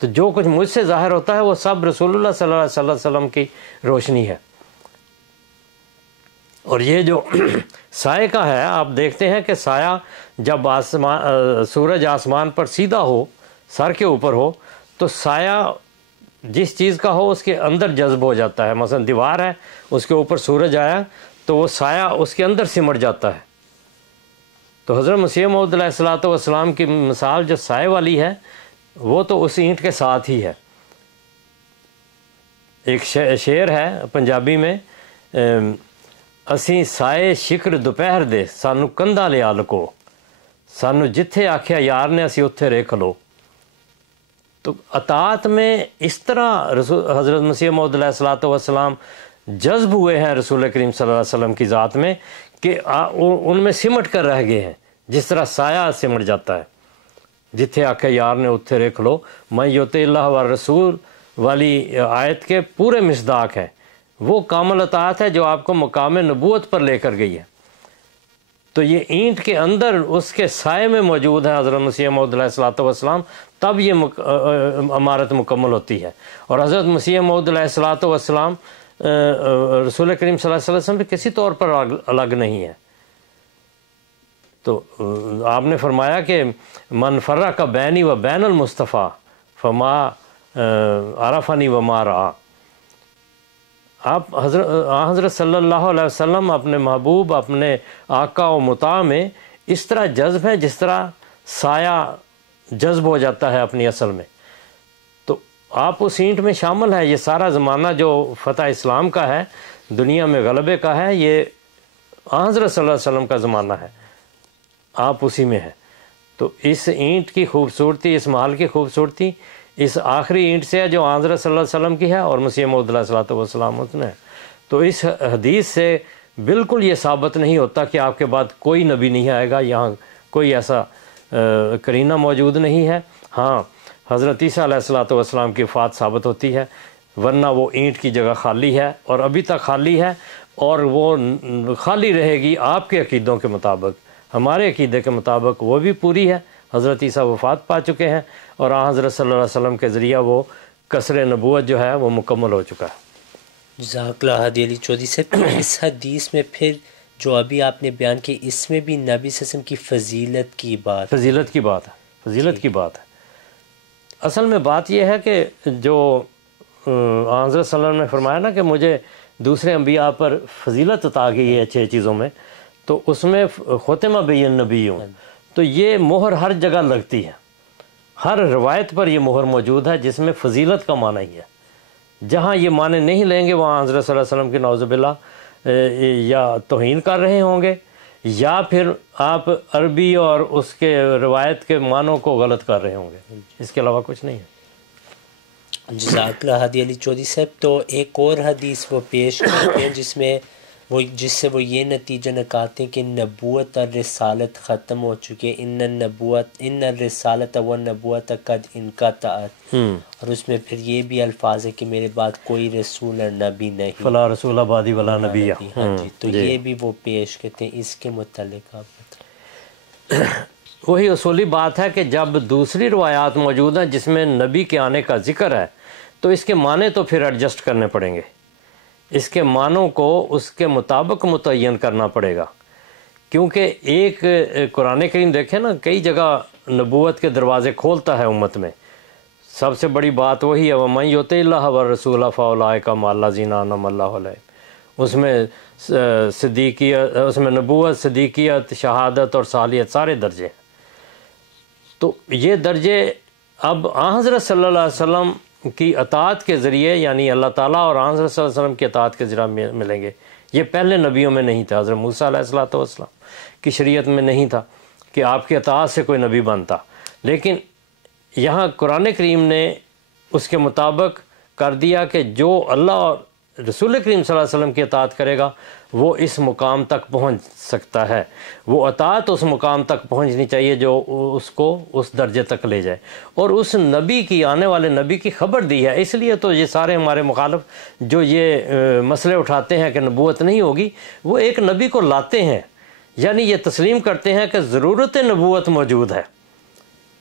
تو جو کچھ مجھ سے ظاہر ہوتا ہے وہ سب رسول اللہ صلی اللہ علیہ وسلم کی روشنی ہے۔ اور یہ جو سائے کا ہے، آپ دیکھتے ہیں کہ سایہ جب سورج آسمان پر سیدھا ہو، سر کے اوپر ہو، تو سایہ جس چیز کا ہو اس کے اندر جذب ہو جاتا ہے. مثلا دیوار ہے، اس کے اوپر سورج آیا تو وہ سایہ اس کے اندر سمٹ جاتا ہے. تو حضرت مسیح موعود علیہ الصلوۃ والسلام کی مثال جو سائے والی ہے وہ تو اس اینٹ کے ساتھ ہی ہے. ایک شعر ہے پنجابی میں، اسی سائے شکر دوپہر دے سانو کندا لیا لکو، سانو جتھے آکھیا یار نے اسی اتھے ریکھ لو. تو اطاعت میں اس طرح حضرت مسیح موعود علیہ الصلوۃ والسلام جذب ہوئے ہیں رسول کریم صلی اللہ علیہ وسلم کی ذات میں کہ ان میں سمٹ کر رہ گئے ہیں، جس طرح سایہ سمٹ جاتا ہے. جتھے آکھے یار نے اتھے ریکھ لو، میں یوتے اللہ و رسول والی آیت کے پورے مصداق ہیں. وہ کامل اطاعت ہے جو آپ کو مقام نبوت پر لے کر گئی ہے. تو یہ اینٹ کے اندر اس کے سائے میں موجود ہے حضرت مسیح موعود علیہ الصلوۃ والسلام، تب یہ عمارت مکمل ہوتی ہے. اور حضرت مسیح موعود علیہ الصلوۃ والسلام رسول کریم صلی اللہ علیہ وسلم سے کسی طور پر الگ نہیں ہے. تو آپ نے فرمایا کہ من فرق بینی و بین المصطفیٰ فما عرفنی وما رعا. آپ حضرت صلی اللہ علیہ وسلم اپنے محبوب، اپنے آقا و مطاع میں اس طرح جذب ہے جس طرح سایہ جذب ہو جاتا ہے اپنی اصل میں. تو آپ اس اینٹ میں شامل ہیں. یہ سارا زمانہ جو فتح اسلام کا ہے، دنیا میں غلبے کا ہے، یہ حضرت صلی اللہ علیہ وسلم کا زمانہ ہے، آپ اسی میں ہیں. تو اس اینٹ کی خوبصورتی، اس محل کی خوبصورتی اس آخری اینٹ سے ہے جو حضرت صلی اللہ علیہ وسلم کی ہے اور مسیح موعود علیہ الصلوۃ والسلام اس نے. تو اس حدیث سے بالکل یہ ثابت نہیں ہوتا کہ آپ کے بعد کوئی نبی نہیں آئے گا. یہاں کوئی ایسا قرینہ موجود نہیں ہے. ہاں، حضرت عیسیٰ علیہ الصلوۃ والسلام کی وفات ثابت ہوتی ہے، ورنہ وہ اینٹ کی جگہ خالی ہے اور ابھی تک خالی ہے، اور وہ خالی رہے گی آپ کے عقیدوں کے مطابق. ہمارے عقیدے کے مطابق وہ بھی پوری ہے. حضرت عیسیٰ وفات پا چکے ہیں اور حضرت صلی اللہ علیہ وسلم کے ذریعہ وہ قصر نبوت جو ہے وہ مکمل ہو چکا ہے. جزاک اللہ ہادی علی چودھری صاحب. اس حدیث میں پھر جو ابھی آپ نے بیان کی، اس میں بھی نبی صلی اللہ علیہ وسلم کی فضیلت کی بات کی بات ہے. اصل میں بات یہ ہے کہ جو حضرت صلی اللہ علیہ وسلم نے فرمایا نا کہ مجھے دوسرے انبیاء پر فضیلت عطا کی ہے 6 چیزوں میں، تو اس میں ختم بین نبیوں، تو یہ مہر ہر جگہ لگتی ہے. ہر روایت پر یہ مہر موجود ہے جس میں فضیلت کا معنی ہی ہے. جہاں یہ معنی نہیں لیں گے وہاں حضرت صلی اللہ علیہ وسلم کی نعوذ باللہ یا توہین کر رہے ہوں گے، یا پھر آپ عربی اور اس کے روایت کے معنوں کو غلط کر رہے ہوں گے. اس کے علاوہ کچھ نہیں ہے. جزاک اللہ ہادی علی چودھری صاحب. تو ایک اور حدیث وہ پیش کرتے ہیں جس سے وہ یہ نتیجہ نکالتے ہیں کہ نبوت اور رسالت ختم ہو چکی ہے. ان الرسالت والنبوت قد انقطعت. اور اس میں پھر یہ بھی الفاظ ہے کہ میرے بعد کوئی رسول اور نبی نہیں، فلا رسول بعدی ولا نبی. ہاں جی. تو یہ بھی وہ پیش کرتے ہیں. اس کے متعلق آپ بتائیں. وہی اصولی بات ہے کہ جب دوسری روایات موجود ہیں جس میں نبی کے آنے کا ذکر ہے تو اس کے معنی تو پھر ایڈجسٹ کرنے پڑیں گے. اس کے معنوں کو اس کے مطابق متعین کرنا پڑے گا، کیونکہ ایک قرآن کریم دیکھیں نا، کئی جگہ نبوت کے دروازے کھولتا ہے امت میں. سب سے بڑی بات وہی ہے وَمَن يُطِعِ اللَّهَ وَالرَّسُولَ فَأُولَٰئِكَ مَعَ الَّذِينَ أَنْعَمَ اللَّهُ عَلَيْهِمْ. اس میں صدیقیت، اس میں نبوت، صدیقیت، شہادت اور صالحیت سارے درجے ہیں. تو یہ درجے اب حضرت صلی اللہ علیہ وسلم کی اطاعت کے ذریعے، یعنی اللہ تعالیٰ اور حضرت صلی اللہ علیہ وسلم کی اطاعت کے ذریعے ملیں گے. یہ پہلے نبیوں میں نہیں تھا. حضرت موسیٰ علیہ السلام کی شریعت میں نہیں تھا کہ آپ کی اطاعت سے کوئی نبی بنتا، لیکن یہاں قرآن کریم نے اس کے مطابق کر دیا کہ جو اللہ اور رسول کریم صلی اللہ علیہ وسلم کی اطاعت کرے گا وہ اس مقام تک پہنچ سکتا ہے. وہ اطاعت اس مقام تک پہنچنی چاہیے جو اس کو اس درجے تک لے جائے. اور اس نبی کی، آنے والے نبی کی خبر دی ہے. اس لیے تو یہ سارے ہمارے مخالف جو یہ مسئلے اٹھاتے ہیں کہ نبوت نہیں ہوگی، وہ ایک نبی کو لاتے ہیں، یعنی یہ تسلیم کرتے ہیں کہ ضرورت نبوت موجود ہے،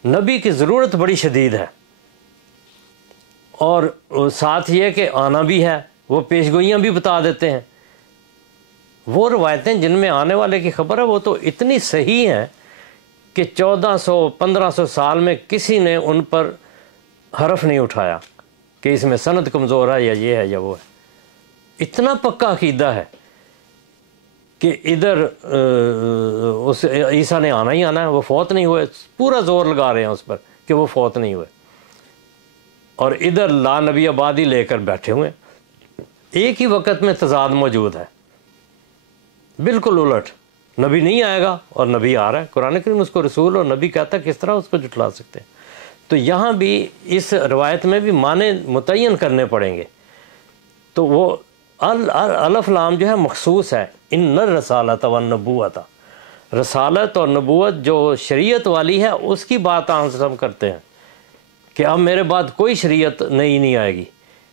نبی کی ضرورت بڑی شدید ہے، اور ساتھ یہ کہ آنا بھی ہے. وہ پیشگوئیاں بھی بتا دیتے ہیں. وہ روایتیں جن میں آنے والے کی خبر ہے وہ تو اتنی صحیح ہیں کہ 1400-1500 سال میں کسی نے ان پر حرف نہیں اٹھایا، کہ اس میں سند کمزور ہے یا یہ ہے یا وہ ہے. اتنا پکا عقیدہ ہے کہ ادھر اس عیسیٰ نے آنا ہی آنا ہے، وہ فوت نہیں ہوئے، پورا زور لگا رہے ہیں اس پر کہ وہ فوت نہیں ہوئے، اور ادھر لا نبی آبادی لے کر بیٹھے ہوئے. ایک ہی وقت میں تضاد موجود ہے، بالکل الٹ. نبی نہیں آئے گا اور نبی آ رہا ہے. قرآن کریم اس کو رسول اور نبی کہتا ہے، کس طرح اس کو جھٹلا سکتے ہیں؟ تو یہاں بھی اس روایت میں بھی معنی متعین کرنے پڑیں گے. تو وہ الف لام جو ہے مخصوص ہے. ان الرسالۃ والنبوۃ، رسالت اور نبوت جو شریعت والی ہے اس کی بات ہم کرتے ہیں کہ اب میرے بعد کوئی شریعت نئی نہیں آئے گی،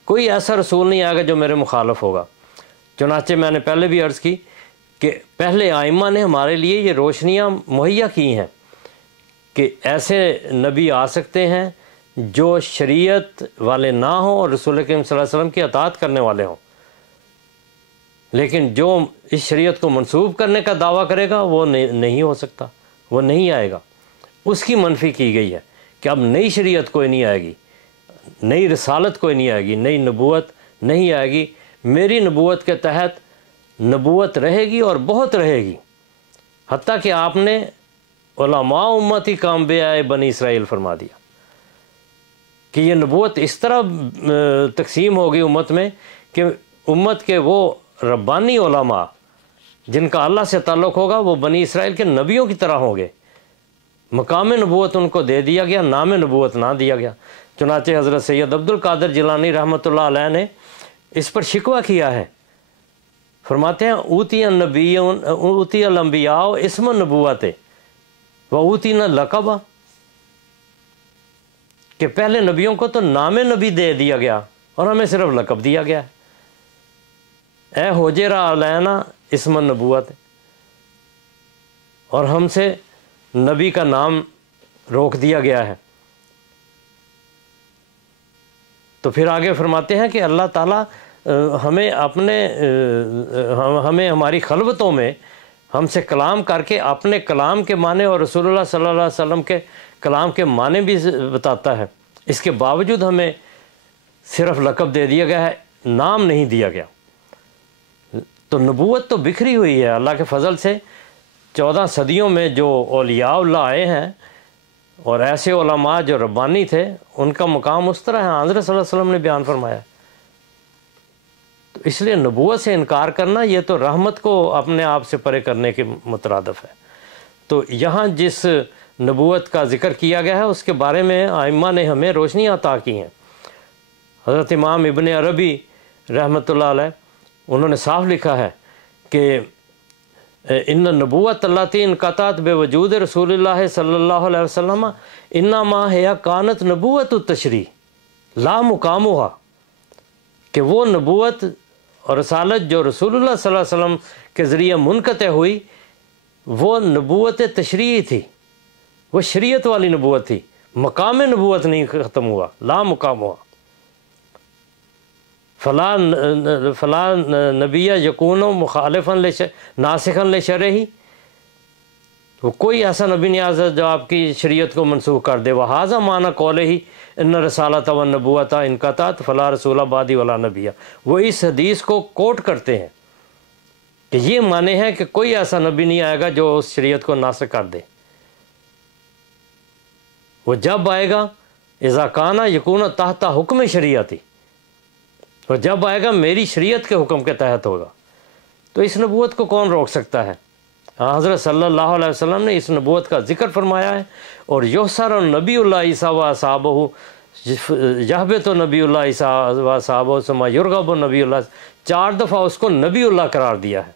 کوئی ایسا رسول نہیں آئے گا جو میرے مخالف ہوگا. چنانچہ میں نے پہلے بھی عرض کی کہ پہلے آئمہ نے ہمارے لیے یہ روشنیاں مہیا کی ہیں کہ ایسے نبی آ سکتے ہیں جو شریعت والے نہ ہوں اور رسول کریم صلی اللہ علیہ وسلم کی اطاعت کرنے والے ہوں، لیکن جو اس شریعت کو منسوب کرنے کا دعویٰ کرے گا وہ نہیں ہو سکتا، وہ نہیں آئے گا. اس کی منفی کی گئی ہے کہ اب نئی شریعت کوئی نہیں آئے گی، نئی رسالت کوئی نہیں آئے گی، نئی نبوت نہیں آئے گی. میری نبوت کے تحت نبوت رہے گی اور بہت رہے گی. حتیٰ کہ آپ نے علماء امتی کا انبیاء بنی اسرائیل فرما دیا کہ یہ نبوت اس طرح تقسیم ہوگی امت میں کہ امت کے وہ ربانی علماء جن کا اللہ سے تعلق ہوگا وہ بنی اسرائیل کے نبیوں کی طرح ہوں گے. مقام نبوت ان کو دے دیا گیا، نام نبوت نہ دیا گیا. چنانچہ حضرت سید عبد القادر جیلانی رحمۃ اللہ علیہ نے اس پر شکوہ کیا ہے. فرماتے ہیں اوتی الانبیاء اسم النبوت و اوتینا لقب، کہ پہلے نبیوں کو تو نام نبی دے دیا گیا اور ہمیں صرف لقب دیا گیا ہے. اے حجرا علینا اسم النبوت، اور ہم سے نبی کا نام روک دیا گیا ہے. تو پھر آگے فرماتے ہیں کہ اللہ تعالیٰ ہمیں ہمیں ہماری خلوتوں میں ہم سے کلام کر کے اپنے کلام کے معنی اور رسول اللہ صلی اللہ علیہ وسلم کے کلام کے معنی بھی بتاتا ہے. اس کے باوجود ہمیں صرف لقب دے دیا گیا ہے، نام نہیں دیا گیا. تو نبوت تو بکھری ہوئی ہے اللہ کے فضل سے. 14 صدیوں میں جو اولیاء اللہ آئے ہیں اور ایسے علماء جو ربانی تھے ان کا مقام اس طرح ہے، حضرت صلی اللہ علیہ وسلم نے بیان فرمایا. تو اس لیے نبوت سے انکار کرنا یہ تو رحمت کو اپنے آپ سے پرے کرنے کے مترادف ہے. تو یہاں جس نبوت کا ذکر کیا گیا ہے اس کے بارے میں ائمہ نے ہمیں روشنی عطا کی ہیں. حضرت امام ابن عربی رحمۃ اللہ علیہ انہوں نے صاف لکھا ہے کہ ان النبوت اللاتی انقطعت بوجود رسول اللہ صلی اللہ علیہ وسلم انما ہی کانت نبوت التشریع لا مقامها، کہ وہ نبوت اور رسالت جو رسول اللہ صلی اللہ علیہ وسلم کے ذریعے منقطع ہوئی وہ نبوت تشریعی تھی، وہ شریعت والی نبوت تھی، مقام نبوت نہیں ختم ہوا، لا مقام ہوا. فلا نبی یکون مخالفا ناسخا لشرعہ، وہ کوئی ایسا نبی نہیں آتا جو آپ کی شریعت کو منسوخ کر دے. وہذا معنی قولہ ان رسالۃ والنبوۃ انقطعت فلا رسول بعدی ولا نبی، وہ اس حدیث کو کوٹ کرتے ہیں کہ یہ معنی ہے کہ کوئی ایسا نبی نہیں آئے گا جو اس شریعت کو ناسخ کر دے. وہ جب آئے گا اذا کان یکون تحت حکم شریعتی، وہ جب آئے گا میری شریعت کے حکم کے تحت ہوگا. تو اس نبوت کو کون روک سکتا ہے؟ حضرت صلی اللہ علیہ وسلم نے اس نبوت کا ذکر فرمایا ہے. اور یحشر نبی اللہ عیسیٰ و اصحابہ، یحبط نبی اللہ عیسیٰ و اصحابہ ثم یرغب نبی اللہ، 4 دفعہ اس کو نبی اللہ قرار دیا ہے.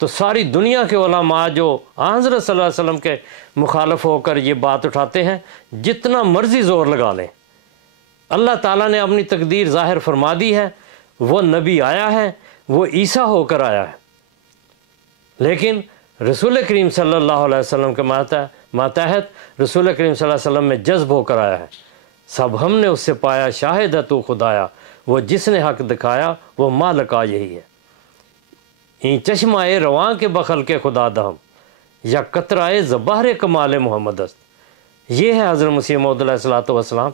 تو ساری دنیا کے علماء جو حضرت صلی اللہ علیہ وسلم کے مخالف ہو کر یہ بات اٹھاتے ہیں، جتنا مرضی زور لگا لیں، اللہ تعالیٰ نے اپنی تقدیر ظاہر فرما دی ہے. وہ نبی آیا ہے، وہ عیسیٰ ہو کر آیا ہے، لیکن رسول کریم صلی اللہ علیہ وسلم کے ماتحت رسول کریم صلی اللہ علیہ وسلم میں جذب ہو کر آیا ہے. سب ہم نے اس سے پایا شاہد ہے تو خدایا، وہ جس نے حق دکھایا وہ مالکا یہی ہے. این چشمائے رواں کے بخل کے خدا دہم یا قطرائے زبہر کمال محمد است. یہ ہے حضرت مسیح موعود علیہ الصلوۃ والسلام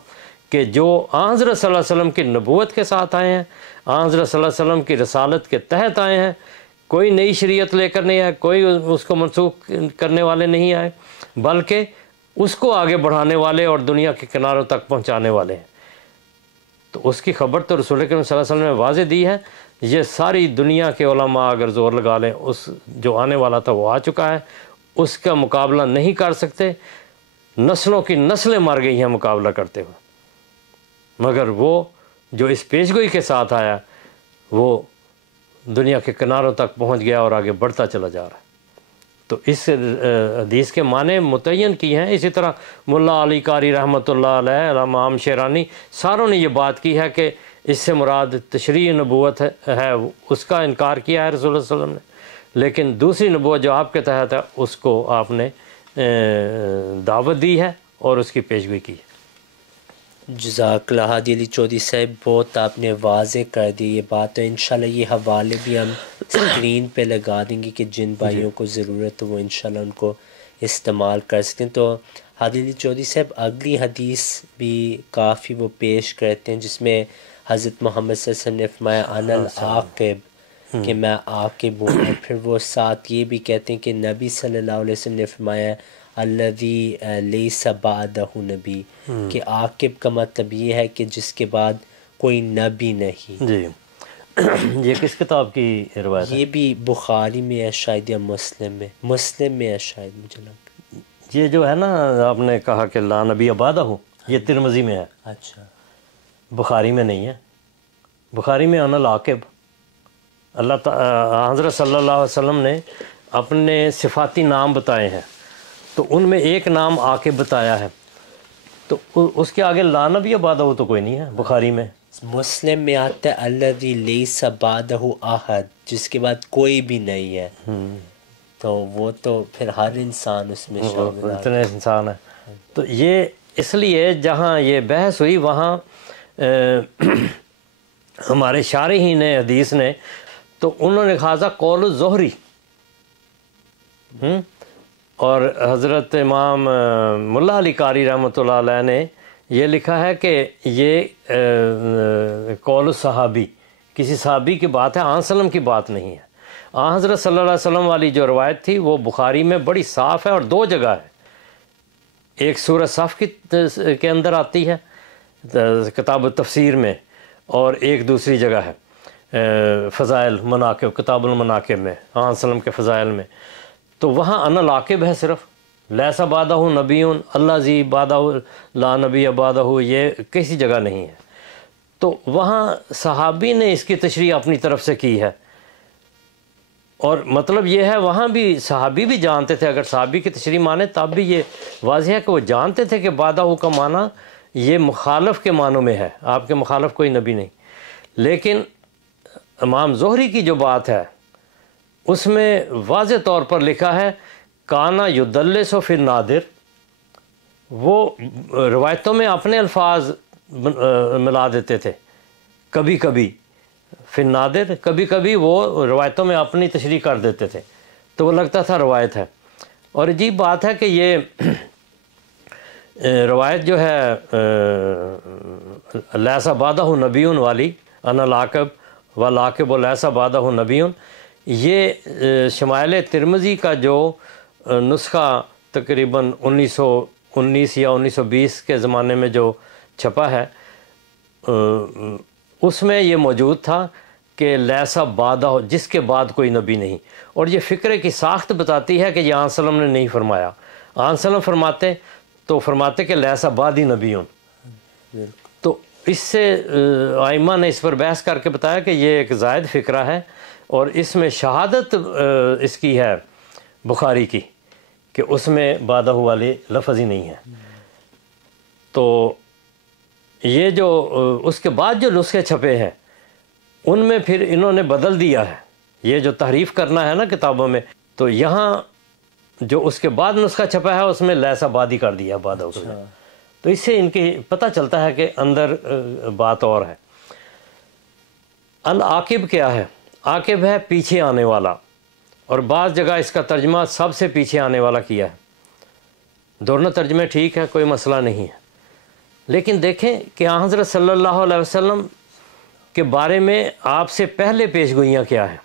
کہ جو آن حضرت صلی اللہ علیہ وسلم کی نبوت کے ساتھ آئے ہیں، آن حضرت صلی اللہ علیہ وسلم کی رسالت کے تحت آئے ہیں، کوئی نئی شریعت لے کر نہیں آئے، کوئی اس کو منسوخ کرنے والے نہیں آئے، بلکہ اس کو آگے بڑھانے والے اور دنیا کے کناروں تک پہنچانے والے ہیں۔ تو اس کی خبر تو رسول کریم صلی اللہ علیہ وسلم نے واضح دی ہے۔ یہ ساری دنیا کے علماء اگر زور لگا لیں، اس جو آنے والا تھا وہ آ چکا ہے، اس کا مقابلہ نہیں کر سکتے۔ نسلوں کی نسلیں مر گئی ہیں مقابلہ کرتے ہوئے، مگر وہ جو اس پیشگوئی کے ساتھ آیا وہ دنیا کے کناروں تک پہنچ گیا اور آگے بڑھتا چلا جا رہا ہے۔ تو اس حدیث کے معنی متعین کی ہیں۔ اسی طرح ملا علی قاری رحمۃ اللہ علیہ، امام شیرانی، ساروں نے یہ بات کی ہے کہ اس سے مراد تشریع نبوت ہے، اس کا انکار کیا ہے رسول اللہ صلی اللہ علیہ وسلم نے، لیکن دوسری نبوت جو آپ کے تحت ہے اس کو آپ نے دعوت دی ہے اور اس کی پیشگوئی کی ہے۔ جزاک اللہ ہادی علی چودھری صاحب، بہت آپ نے واضح کر دی یہ بات، تو انشاءاللہ یہ حوالے بھی ہم اسکرین پہ لگا دیں گے کہ جن بھائیوں کو ضرورت ہو وہ انشاءاللہ ان کو استعمال کر سکتے ہیں۔ تو ہادی علی چودھری صاحب اگلی حدیث بھی کافی وہ پیش کرتے ہیں جس میں حضرت محمد صلی اللہ علیہ وسلم نے فرمایا انا العاقب، کہ میں عاقب ہوں، اور پھر وہ ساتھ یہ بھی کہتے ہیں کہ نبی صلی اللہ علیہ وسلم نے فرمایا الذی لیس بعدہ نبی، کہ عاقب کا مطلب یہ ہے کہ جس کے بعد کوئی نبی نہیں۔ جی یہ کس کتاب کی روایت ہے؟ یہ بھی بخاری میں ہے شاید یا مسلم میں ہے شاید، مجھے لگتا۔ یہ جو ہے نا آپ نے کہا کہ لا نبی بعدہ، یہ ترمذی میں ہے، اچھا، بخاری میں نہیں ہے۔ بخاری میں انا العاقب، اللہ حضرت صلی اللہ علیہ وسلم نے اپنے صفاتی نام بتائے ہیں، تو ان میں ایک نام عاقب بتایا ہے، تو اس کے آگے لا نبی بعدہ تو کوئی نہیں ہے بخاری میں۔ مسلم میں آتا ہے الذی لیس بعدہ احد، جس کے بعد کوئی بھی نہیں ہے، تو وہ تو پھر ہر انسان اس میں شامل ہے، اتنے انسان ہیں۔ تو یہ اس لیے جہاں یہ بحث ہوئی وہاں ہمارے شارحین حدیث نے تو انہوں نے خاصا قول الزہری، اور حضرت امام ملا علی قاری رحمۃ اللہ علیہ نے یہ لکھا ہے کہ یہ قول الصحابی، کسی صحابی کی بات ہے، آن وسلم کی بات نہیں ہے۔ آن حضرت صلی اللہ علیہ وسلم والی جو روایت تھی وہ بخاری میں بڑی صاف ہے اور دو جگہ ہے، ایک سورہ صف کے اندر آتی ہے کتاب التفسیر میں، اور ایک دوسری جگہ ہے فضائل مناقب، کتاب المناقب میں، آن وسلم کے فضائل میں، تو وہاں انا العاقب ہے صرف، لیسا بعدہ نبی اللہ زی بعدہ لا نبی بعدہ، یہ کسی جگہ نہیں ہے۔ تو وہاں صحابی نے اس کی تشریح اپنی طرف سے کی ہے، اور مطلب یہ ہے وہاں بھی صحابی بھی جانتے تھے، اگر صحابی کی تشریح مانے تب بھی یہ واضح ہے کہ وہ جانتے تھے کہ بعدہ کا معنی یہ مخالف کے معنوں میں ہے، آپ کے مخالف کوئی نبی نہیں۔ لیکن امام زہری کی جو بات ہے اس میں واضح طور پر لکھا ہے کانا یدلس فی النادر، وہ روایتوں میں اپنے الفاظ ملا دیتے تھے کبھی کبھی، فی النادر کبھی کبھی وہ روایتوں میں اپنی تشریح کر دیتے تھے، تو وہ لگتا تھا روایت ہے۔ اور عجیب بات ہے کہ یہ روایت جو ہے لیسا بعدہ نبی والی، انا العاقب والعاقب لیسا بعدہ نبی، یہ شمائل ترمذی کا جو نسخہ تقریباً 1919 یا 1920 کے زمانے میں جو چھپا ہے اس میں یہ موجود تھا کہ لیسا بعدہ، جس کے بعد کوئی نبی نہیں، اور یہ فکرے کی ساخت بتاتی ہے کہ یہ آن سلم نے نہیں فرمایا، آن سلم فرماتے تو فرماتے کہ لیسا بعدی نبی، تو اس سے ائمہ نے اس پر بحث کر کے بتایا کہ یہ ایک زائد فکرہ ہے، اور اس میں شہادت اس کی ہے بخاری کی کہ اس میں بعدہ والے لفظ ہی نہیں ہے۔ تو یہ جو اس کے بعد جو نسخے چھپے ہیں ان میں پھر انہوں نے بدل دیا ہے، یہ جو تحریف کرنا ہے نا کتابوں میں، تو یہاں جو اس کے بعد نسخہ چھپا ہے اس میں لیسا بعدی کر دیا بعدہ اس میں، تو اس سے ان کی پتہ چلتا ہے کہ اندر بات اور ہے۔ العاقب کیا ہے؟ عاقب ہے پیچھے آنے والا، اور بعض جگہ اس کا ترجمہ سب سے پیچھے آنے والا کیا ہے، دونوں ترجمے ٹھیک ہے، کوئی مسئلہ نہیں ہے۔ لیکن دیکھیں کہ حضرت صلی اللہ علیہ وسلم کے بارے میں آپ سے پہلے پیش گوئیاں کیا ہیں.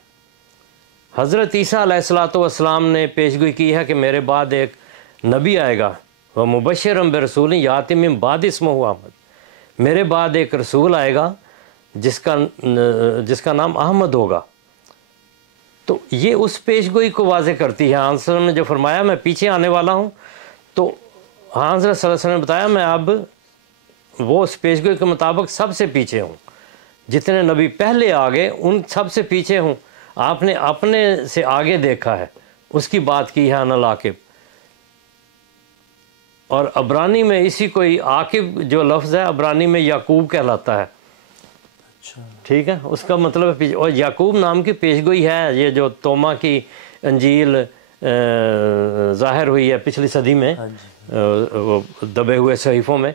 حضرت عیسیٰ علیہ الصلوۃ والسلام نے پیش گوئی کی ہے کہ میرے بعد ایک نبی آئے گا، وہ مبشرم برسول یاتی من بعد اسمہ احمد، میرے بعد ایک رسول آئے گا جس کا نام احمد ہوگا. تو یہ اس پیش گوئی کو واضح کرتی ہے. حضرت صلی اللہ علیہ وسلم نے جو فرمایا میں پیچھے آنے والا ہوں، تو حضرت صلی اللہ علیہ وسلم نے بتایا میں اب وہ اس پیش گوئی کے مطابق سب سے پیچھے ہوں، جتنے نبی پہلے آگے ان سب سے پیچھے ہوں. آپ نے اپنے سے آگے دیکھا ہے، اس کی بات کی ہے انا العاقب. اور عبرانی میں اسی کوئی عاقب جو لفظ ہے عبرانی میں یعقوب کہلاتا ہے. ٹھیک ہے، اس کا مطلب ہے. اور یعقوب نام کی پیش گوئی ہے، یہ جو توما کی انجیل ظاہر ہوئی ہے پچھلی صدی میں وہ دبے ہوئے صحیفوں میں،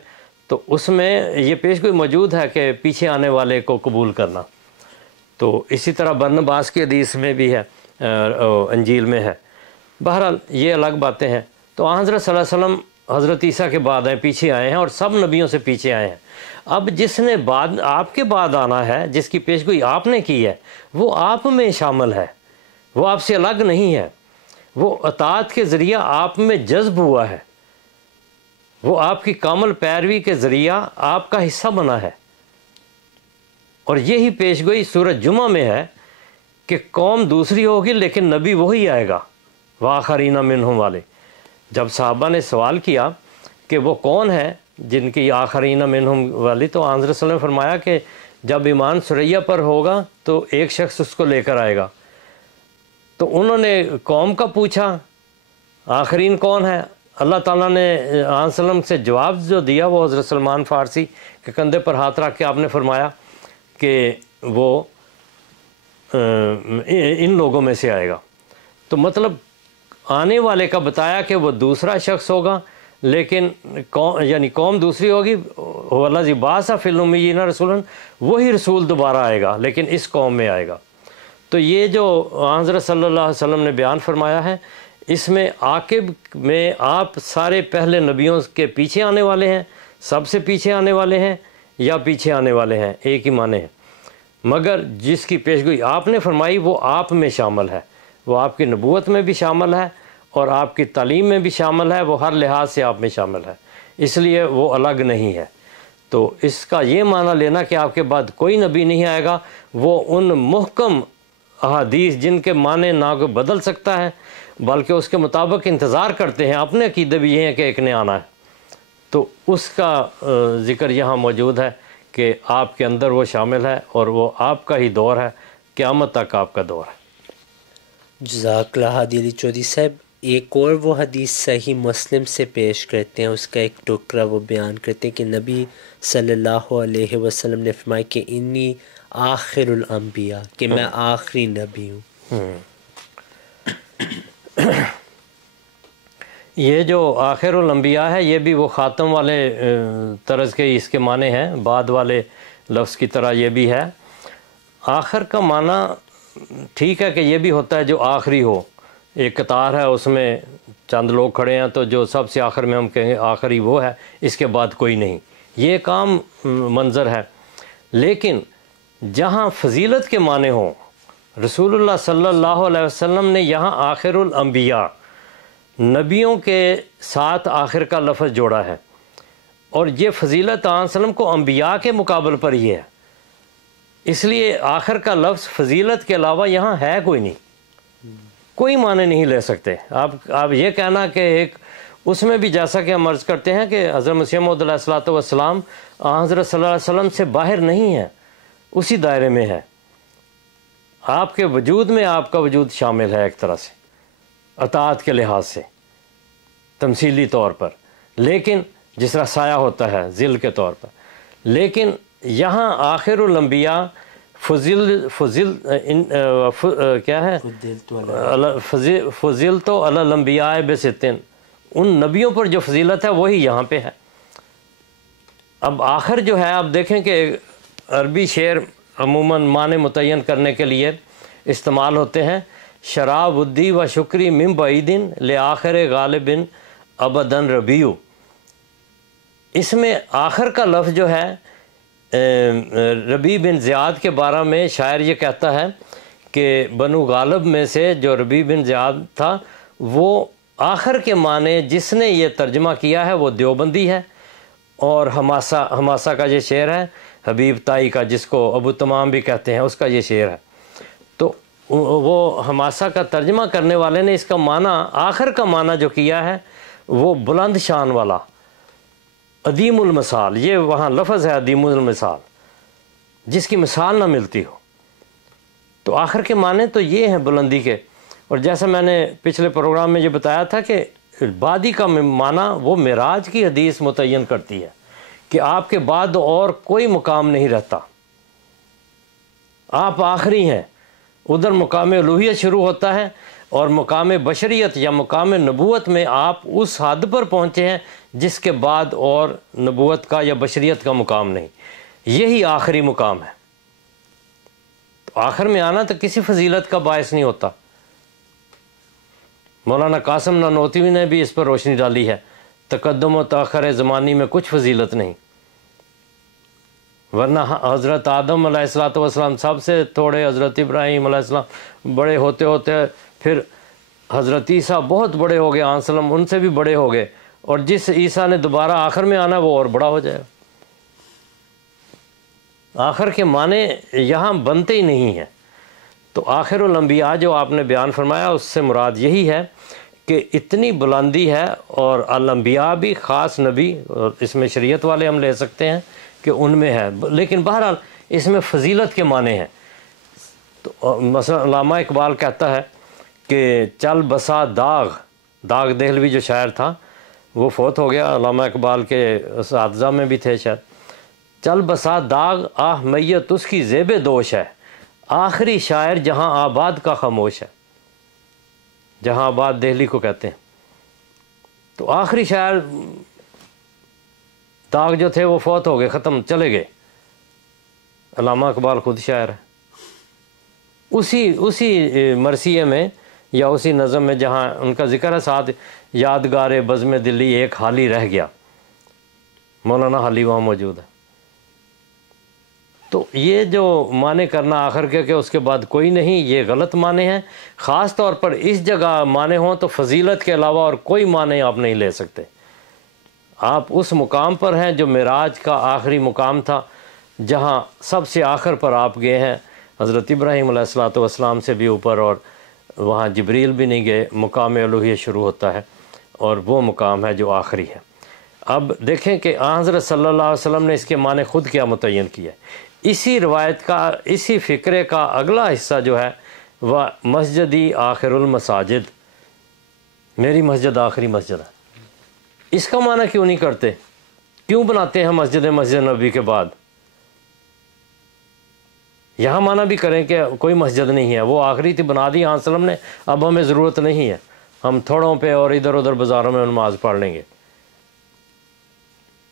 تو اس میں یہ پیش گوئی موجود ہے کہ پیچھے آنے والے کو قبول کرنا. تو اسی طرح برنباس کی حدیث میں بھی ہے، انجیل میں ہے. بہرحال یہ الگ باتیں ہیں. تو حضرت صلی اللہ علیہ وسلم حضرت عیسیٰ کے بعد پیچھے آئے ہیں اور سب نبیوں سے پیچھے آئے ہیں. اب جس نے بعد آپ کے بعد آنا ہے، جس کی پیش گوئی آپ نے کی ہے، وہ آپ میں شامل ہے، وہ آپ سے الگ نہیں ہے. وہ اطاعت کے ذریعہ آپ میں جذب ہوا ہے، وہ آپ کی کامل پیروی کے ذریعہ آپ کا حصہ بنا ہے. اور یہی پیش گوئی سورۃ جمعہ میں ہے کہ قوم دوسری ہوگی لیکن نبی وہی آئے گا، وآخرین منہم والے. جب صحابہ نے سوال کیا کہ وہ کون ہے جن کی آخرین منہم والی، تو حضرت صلی اللہ علیہ وسلم نے فرمایا کہ جب ایمان سریہ پر ہوگا تو ایک شخص اس کو لے کر آئے گا. تو انہوں نے قوم کا پوچھا آخرین کون ہے. اللہ تعالیٰ نے حضرت صلی اللہ علیہ وسلم سے جواب جو دیا وہ حضرت سلمان فارسی کے کندھے پر ہاتھ رکھ کے آپ نے فرمایا کہ وہ ان لوگوں میں سے آئے گا. تو مطلب آنے والے کا بتایا کہ وہ دوسرا شخص ہوگا، لیکن یعنی قوم دوسری ہوگی. والذی بعث فی الامیین رسولا، وہی رسول دوبارہ آئے گا لیکن اس قوم میں آئے گا. تو یہ جو حضرت صلی اللہ علیہ وسلم نے بیان فرمایا ہے، اس میں عاقب میں آپ سارے پہلے نبیوں کے پیچھے آنے والے ہیں، سب سے پیچھے آنے والے ہیں یا پیچھے آنے والے ہیں، ایک ہی معنی ہے. مگر جس کی پیشگوئی آپ نے فرمائی وہ آپ میں شامل ہے، وہ آپ کی نبوت میں بھی شامل ہے اور آپ کی تعلیم میں بھی شامل ہے، وہ ہر لحاظ سے آپ میں شامل ہے، اس لیے وہ الگ نہیں ہے. تو اس کا یہ معنی لینا کہ آپ کے بعد کوئی نبی نہیں آئے گا، وہ ان محکم احادیث جن کے معنی نہ کوئی بدل سکتا ہے بلکہ اس کے مطابق انتظار کرتے ہیں. اپنے عقیدے بھی یہ ہیں کہ ایک نے آنا ہے. تو اس کا ذکر یہاں موجود ہے کہ آپ کے اندر وہ شامل ہے اور وہ آپ کا ہی دور ہے، قیامت تک آپ کا دور ہے. جزاک اللہ حادی علی چودھری صاحب. ایک اور وہ حدیث صحیح مسلم سے پیش کرتے ہیں، اس کا ایک ٹکڑا وہ بیان کرتے ہیں کہ نبی صلی اللہ علیہ وسلم نے فرمایا کہ انی آخر الانبیاء، کہ میں آخری نبی ہوں. یہ جو آخر الانبیاء ہے یہ بھی وہ خاتم والے طرز کے اس کے معنی ہیں، بعد والے لفظ کی طرح یہ بھی ہے. آخر کا معنی ٹھیک ہے کہ یہ بھی ہوتا ہے جو آخری ہو. ایک قطار ہے اس میں چند لوگ کھڑے ہیں تو جو سب سے آخر میں ہم کہیں گے آخری وہ ہے، اس کے بعد کوئی نہیں. یہ ایک عام منظر ہے. لیکن جہاں فضیلت کے معنی ہوں، رسول اللہ صلی اللہ علیہ وسلم نے یہاں آخر الانبیاء، نبیوں کے ساتھ آخر کا لفظ جوڑا ہے، اور یہ فضیلت علیہ وسلم کو انبیاء کے مقابل پر ہی ہے. اس لیے آخر کا لفظ فضیلت کے علاوہ یہاں ہے کوئی نہیں، کوئی معنی نہیں لے سکتے. آپ یہ کہنا کہ ایک اس میں بھی جیسا کہ ہم عرض کرتے ہیں کہ حضرت مسیح موعود علیہ الصلوۃ والسلام حضرت صلی اللہ علیہ وسلم سے باہر نہیں ہے، اسی دائرے میں ہے. آپ کے وجود میں آپ کا وجود شامل ہے ایک طرح سے اطاعت کے لحاظ سے تمثیلی طور پر، لیکن جس طرح سایہ ہوتا ہے ظل کے طور پر. لیکن یہاں آخر الانبیاء کیا ہے فضیل تو علی الانبیاء بستن، ان نبیوں پر جو فضیلت ہے وہی یہاں پہ ہے. اب آخر جو ہے آپ دیکھیں کہ عربی شعر عموماً معنی متعین کرنے کے لیے استعمال ہوتے ہیں. شراب ودی و شکری من بعیدن لآخر غالبن ابدن ربیو. اس میں آخر کا لفظ جو ہے ربیع بن زیاد کے بارے میں شاعر یہ کہتا ہے کہ بنو غالب میں سے جو ربیع بن زیاد تھا وہ آخر کے معنی جس نے یہ ترجمہ کیا ہے وہ دیوبندی ہے، اور حماسہ کا یہ شعر ہے، حبیب تائی کا جس کو ابو تمام بھی کہتے ہیں، اس کا یہ شعر ہے۔ تو وہ حماسہ کا ترجمہ کرنے والے نے اس کا معنی، آخر کا معنی جو کیا ہے وہ بلند شان والا، عدیم المثال، یہ وہاں لفظ ہے عدیم المثال، جس کی مثال نہ ملتی ہو۔ تو آخر کے معنی تو یہ ہیں بلندی کے، اور جیسا میں نے پچھلے پروگرام میں یہ بتایا تھا کہ بادی کا معنی وہ معراج کی حدیث متعین کرتی ہے کہ آپ کے بعد اور کوئی مقام نہیں رہتا، آپ آخری ہیں۔ ادھر مقام الوہیت شروع ہوتا ہے، اور مقام بشریت یا مقام نبوت میں آپ اس حد پر پہنچے ہیں جس کے بعد اور نبوت کا یا بشریت کا مقام نہیں، یہی آخری مقام ہے۔ تو آخر میں آنا تو کسی فضیلت کا باعث نہیں ہوتا۔ مولانا قاسم نانوتوی نے بھی اس پر روشنی ڈالی ہے، تقدم و تاخر زمانی میں کچھ فضیلت نہیں، ورنہ حضرت آدم علیہ السلام سب سے تھوڑے، حضرت ابراہیم علیہ السلام بڑے ہوتے ہوتے پھر حضرت عیسیٰ بہت بڑے ہو گئے، علیہ السلام ان سے بھی بڑے ہو گئے، اور جس عیسیٰ نے دوبارہ آخر میں آنا وہ اور بڑا ہو جائے گا۔ آخر کے معنی یہاں بنتے ہی نہیں ہیں۔ تو آخر الانبیاء جو آپ نے بیان فرمایا اس سے مراد یہی ہے کہ اتنی بلندی ہے، اور الانبیاء بھی خاص نبی، اور اس میں شریعت والے ہم لے سکتے ہیں کہ ان میں ہے، لیکن بہرحال اس میں فضیلت کے معنی ہیں۔ تو مثلا علامہ اقبال کہتا ہے کہ چل بسا داغ دہلوی جو شاعر تھا وہ فوت ہو گیا، علامہ اقبال کے اساتذہ میں بھی تھے شاید۔ چل بسا داغ آہ میت اس کی زیب دوش ہے، آخری شاعر جہاں آباد کا خاموش ہے، جہاں آباد دہلی کو کہتے ہیں۔ تو آخری شاعر داغ جو تھے وہ فوت ہو گئے، ختم، چلے گئے۔ علامہ اقبال خود شاعر ہے۔ اسی مرثیے میں یا اسی نظم میں جہاں ان کا ذکر ہے، ساتھ یادگار بزم دلی ایک حالی رہ گیا، مولانا حالی وہاں موجود ہے۔ تو یہ جو معنی کرنا آخر کے کہ اس کے بعد کوئی نہیں، یہ غلط معنی ہیں۔ خاص طور پر اس جگہ معنی ہوں تو فضیلت کے علاوہ اور کوئی معنی آپ نہیں لے سکتے۔ آپ اس مقام پر ہیں جو معراج کا آخری مقام تھا، جہاں سب سے آخر پر آپ گئے ہیں، حضرت ابراہیم علیہ السلام سے بھی اوپر، اور وہاں جبریل بھی نہیں گئے، مقام الوہیت شروع ہوتا ہے، اور وہ مقام ہے جو آخری ہے۔ اب دیکھیں کہ حضرت صلی اللہ علیہ وسلم نے اس کے معنی خود کیا متعین کیا ہے۔ اسی روایت کا، اسی فقرے کا اگلا حصہ جو ہے وہ مسجدی آخر المساجد، میری مسجد آخری مسجد ہے۔ اس کا معنی کیوں نہیں کرتے؟ کیوں بناتے ہیں مسجد نبی کے بعد؟ یہاں معنی بھی کریں کہ کوئی مسجد نہیں ہے، وہ آخری تھی، بنا دی علیہ السلام نے، اب ہمیں ضرورت نہیں ہے، ہم تھوڑوں پہ اور ادھر ادھر بازاروں میں نماز پڑھ لیں گے۔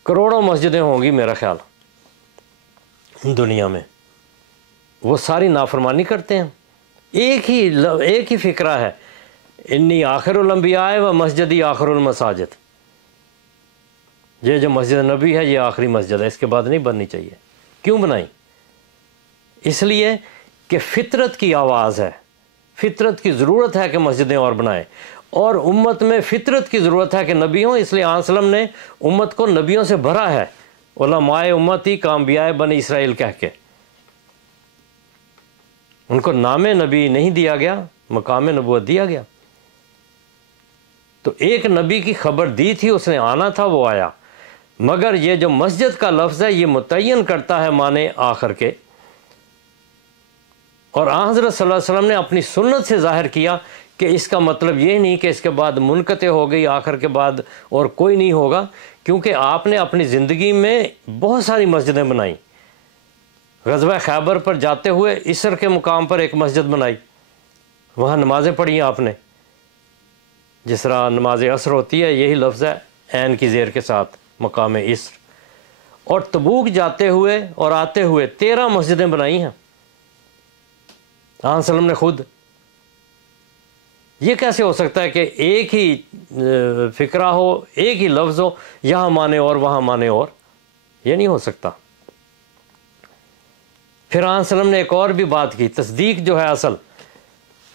کروڑوں مسجدیں ہوں گی میرا خیال دنیا میں، وہ ساری نافرمانی کرتے ہیں۔ ایک ہی فکرہ ہے، انی آخر الانبیاء و مسجدی آخر المساجد، یہ جو مسجد نبی ہے یہ آخری مسجد ہے، اس کے بعد نہیں بننی چاہیے۔ کیوں بنائی؟ اس لیے کہ فطرت کی آواز ہے، فطرت کی ضرورت ہے کہ مسجدیں اور بنائیں، اور امت میں فطرت کی ضرورت ہے کہ نبی ہوں، اس لیے آن وسلم نے امت کو نبیوں سے بھرا ہے، علماء امتی کا انبیاء بنی اسرائیل کہہ کے۔ ان کو نام نبی نہیں دیا گیا، مقام نبوت دیا گیا۔ تو ایک نبی کی خبر دی تھی، اس نے آنا تھا، وہ آیا، مگر یہ جو مسجد کا لفظ ہے یہ متعین کرتا ہے معنی آخر کے، اور حضرت صلی اللہ علیہ وسلم نے اپنی سنت سے ظاہر کیا کہ اس کا مطلب یہ نہیں کہ اس کے بعد منقطع ہو گئی، آخر کے بعد اور کوئی نہیں ہوگا، کیونکہ آپ نے اپنی زندگی میں بہت ساری مسجدیں بنائیں۔ غزوہ خیبر پر جاتے ہوئے عصر کے مقام پر ایک مسجد بنائی، وہاں نمازیں پڑھی آپ نے، جس طرح نماز عصر ہوتی ہے، یہی لفظ ہے عین کی زیر کے ساتھ، مقام عصر۔ اور تبوک جاتے ہوئے اور آتے ہوئے 13 مسجدیں بنائی ہیں آن وسلم نے خود۔ یہ کیسے ہو سکتا ہے کہ ایک ہی فکرہ ہو، ایک ہی لفظ ہو، یہاں معنی اور وہاں معنی اور، یہ نہیں ہو سکتا۔ پھر آن وسلم نے ایک اور بھی بات کی، تصدیق جو ہے اصل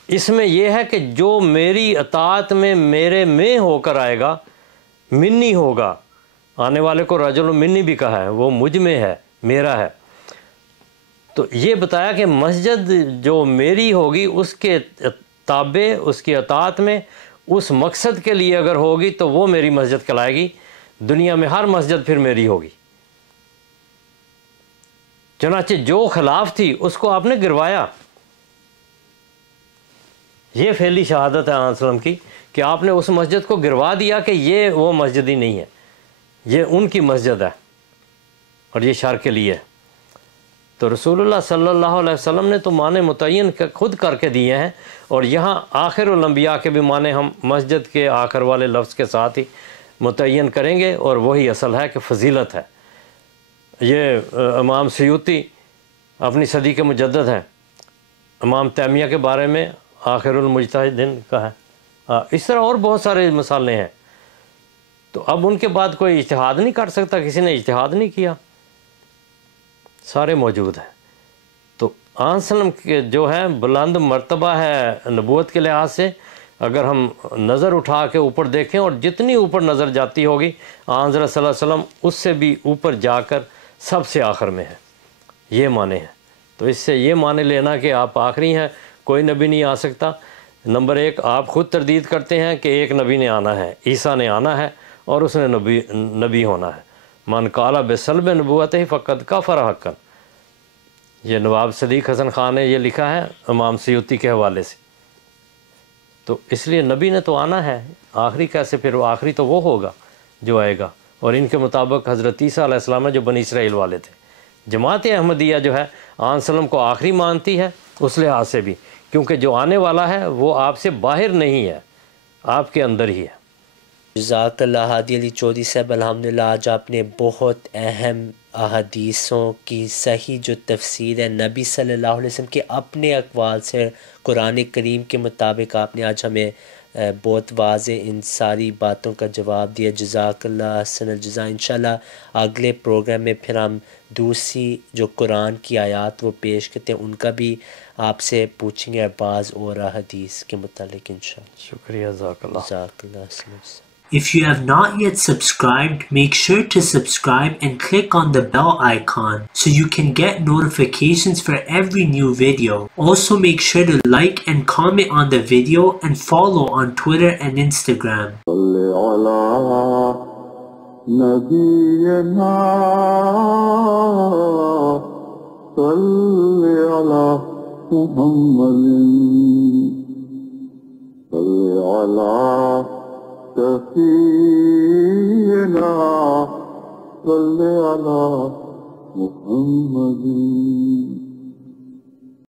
اس میں یہ ہے کہ جو میری اطاعت میں میرے میں ہو کر آئے گا، منی ہوگا، آنے والے کو رجل منی بھی کہا ہے، وہ مجھ میں ہے، میرا ہے۔ تو یہ بتایا کہ مسجد جو میری ہوگی اس کے تابع، اس کی اطاعت میں، اس مقصد کے لیے اگر ہوگی تو وہ میری مسجد کہلائے گی، دنیا میں ہر مسجد پھر میری ہوگی۔ چنانچہ جو خلاف تھی اس کو آپ نے گروایا۔ یہ پھیلی شہادت ہے آن وسلم کی کہ آپ نے اس مسجد کو گروا دیا کہ یہ وہ مسجد ہی نہیں ہے، یہ ان کی مسجد ہے اور یہ شر کے لیے ہے۔ تو رسول اللہ صلی اللہ علیہ وسلم نے تو معنی متعین خود کر کے دیے ہیں، اور یہاں آخر الانبیاء کے بھی معنی ہم مسجد کے آخر والے لفظ کے ساتھ ہی متعین کریں گے، اور وہی اصل ہے کہ فضیلت ہے۔ یہ امام سیوطی اپنی صدی کے مجدد ہیں، امام تیمیہ کے بارے میں آخر المجتہدین کا ہے، اس طرح اور بہت سارے مثالیں ہیں۔ تو اب ان کے بعد کوئی اجتہاد نہیں کر سکتا، کسی نے اجتہاد نہیں کیا، سارے موجود ہیں۔ تو آن وسلم کے جو ہے بلند مرتبہ ہے نبوت کے لحاظ سے، اگر ہم نظر اٹھا کے اوپر دیکھیں، اور جتنی اوپر نظر جاتی ہوگی آن حضرت صلی اللہ علیہ وسلم اس سے بھی اوپر جا کر سب سے آخر میں ہے، یہ معنی ہے۔ تو اس سے یہ معنی لینا کہ آپ آخری ہیں، کوئی نبی نہیں آ سکتا۔ نمبر ایک، آپ خود تردید کرتے ہیں کہ ایک نبی نے آنا ہے، عیسیٰ نے آنا ہے اور اس نے نبی ہونا ہے۔ من قال بسلب نبوتہ فقد کفر حقا، یہ نواب صدیق حسن خان نے یہ لکھا ہے امام سیوطی کے حوالے سے۔ تو اس لیے نبی نے تو آنا ہے، آخری کیسے؟ پھر وہ آخری تو وہ ہوگا جو آئے گا، اور ان کے مطابق حضرت عیسیٰ علیہ السلام جو بنی اسرائیل والے تھے۔ جماعت احمدیہ جو ہے آن وسلم کو آخری مانتی ہے اس لحاظ سے بھی، کیونکہ جو آنے والا ہے وہ آپ سے باہر نہیں ہے، آپ کے اندر ہی ہے۔ جزاک اللہ ہادی علی چودھری صاحب، الحمدللہ آج آپ نے بہت اہم احادیثوں کی صحیح جو تفسیر ہے نبی صلی اللہ علیہ وسلم کے اپنے اقوال سے قرآن کریم کے مطابق آپ نے آج ہمیں بہت واضح ان ساری باتوں کا جواب دیا۔ جزاک اللہ احسن الجزا۔ انشاءاللہ اگلے پروگرام میں پھر ہم دوسری جو قرآن کی آیات وہ پیش کرتے ہیں ان کا بھی آپ سے پوچھیں گے، بعض اور حدیث کے متعلق انشاءاللہ۔ شکریہ، جزاک اللہ۔ جزاک اللہ احسن الجزا۔ If you have not yet subscribed, make sure to subscribe and click on the bell icon so you can get notifications for every new video. Also make sure to like and comment on the video and follow on Twitter and Instagram. سفينا صل على محمد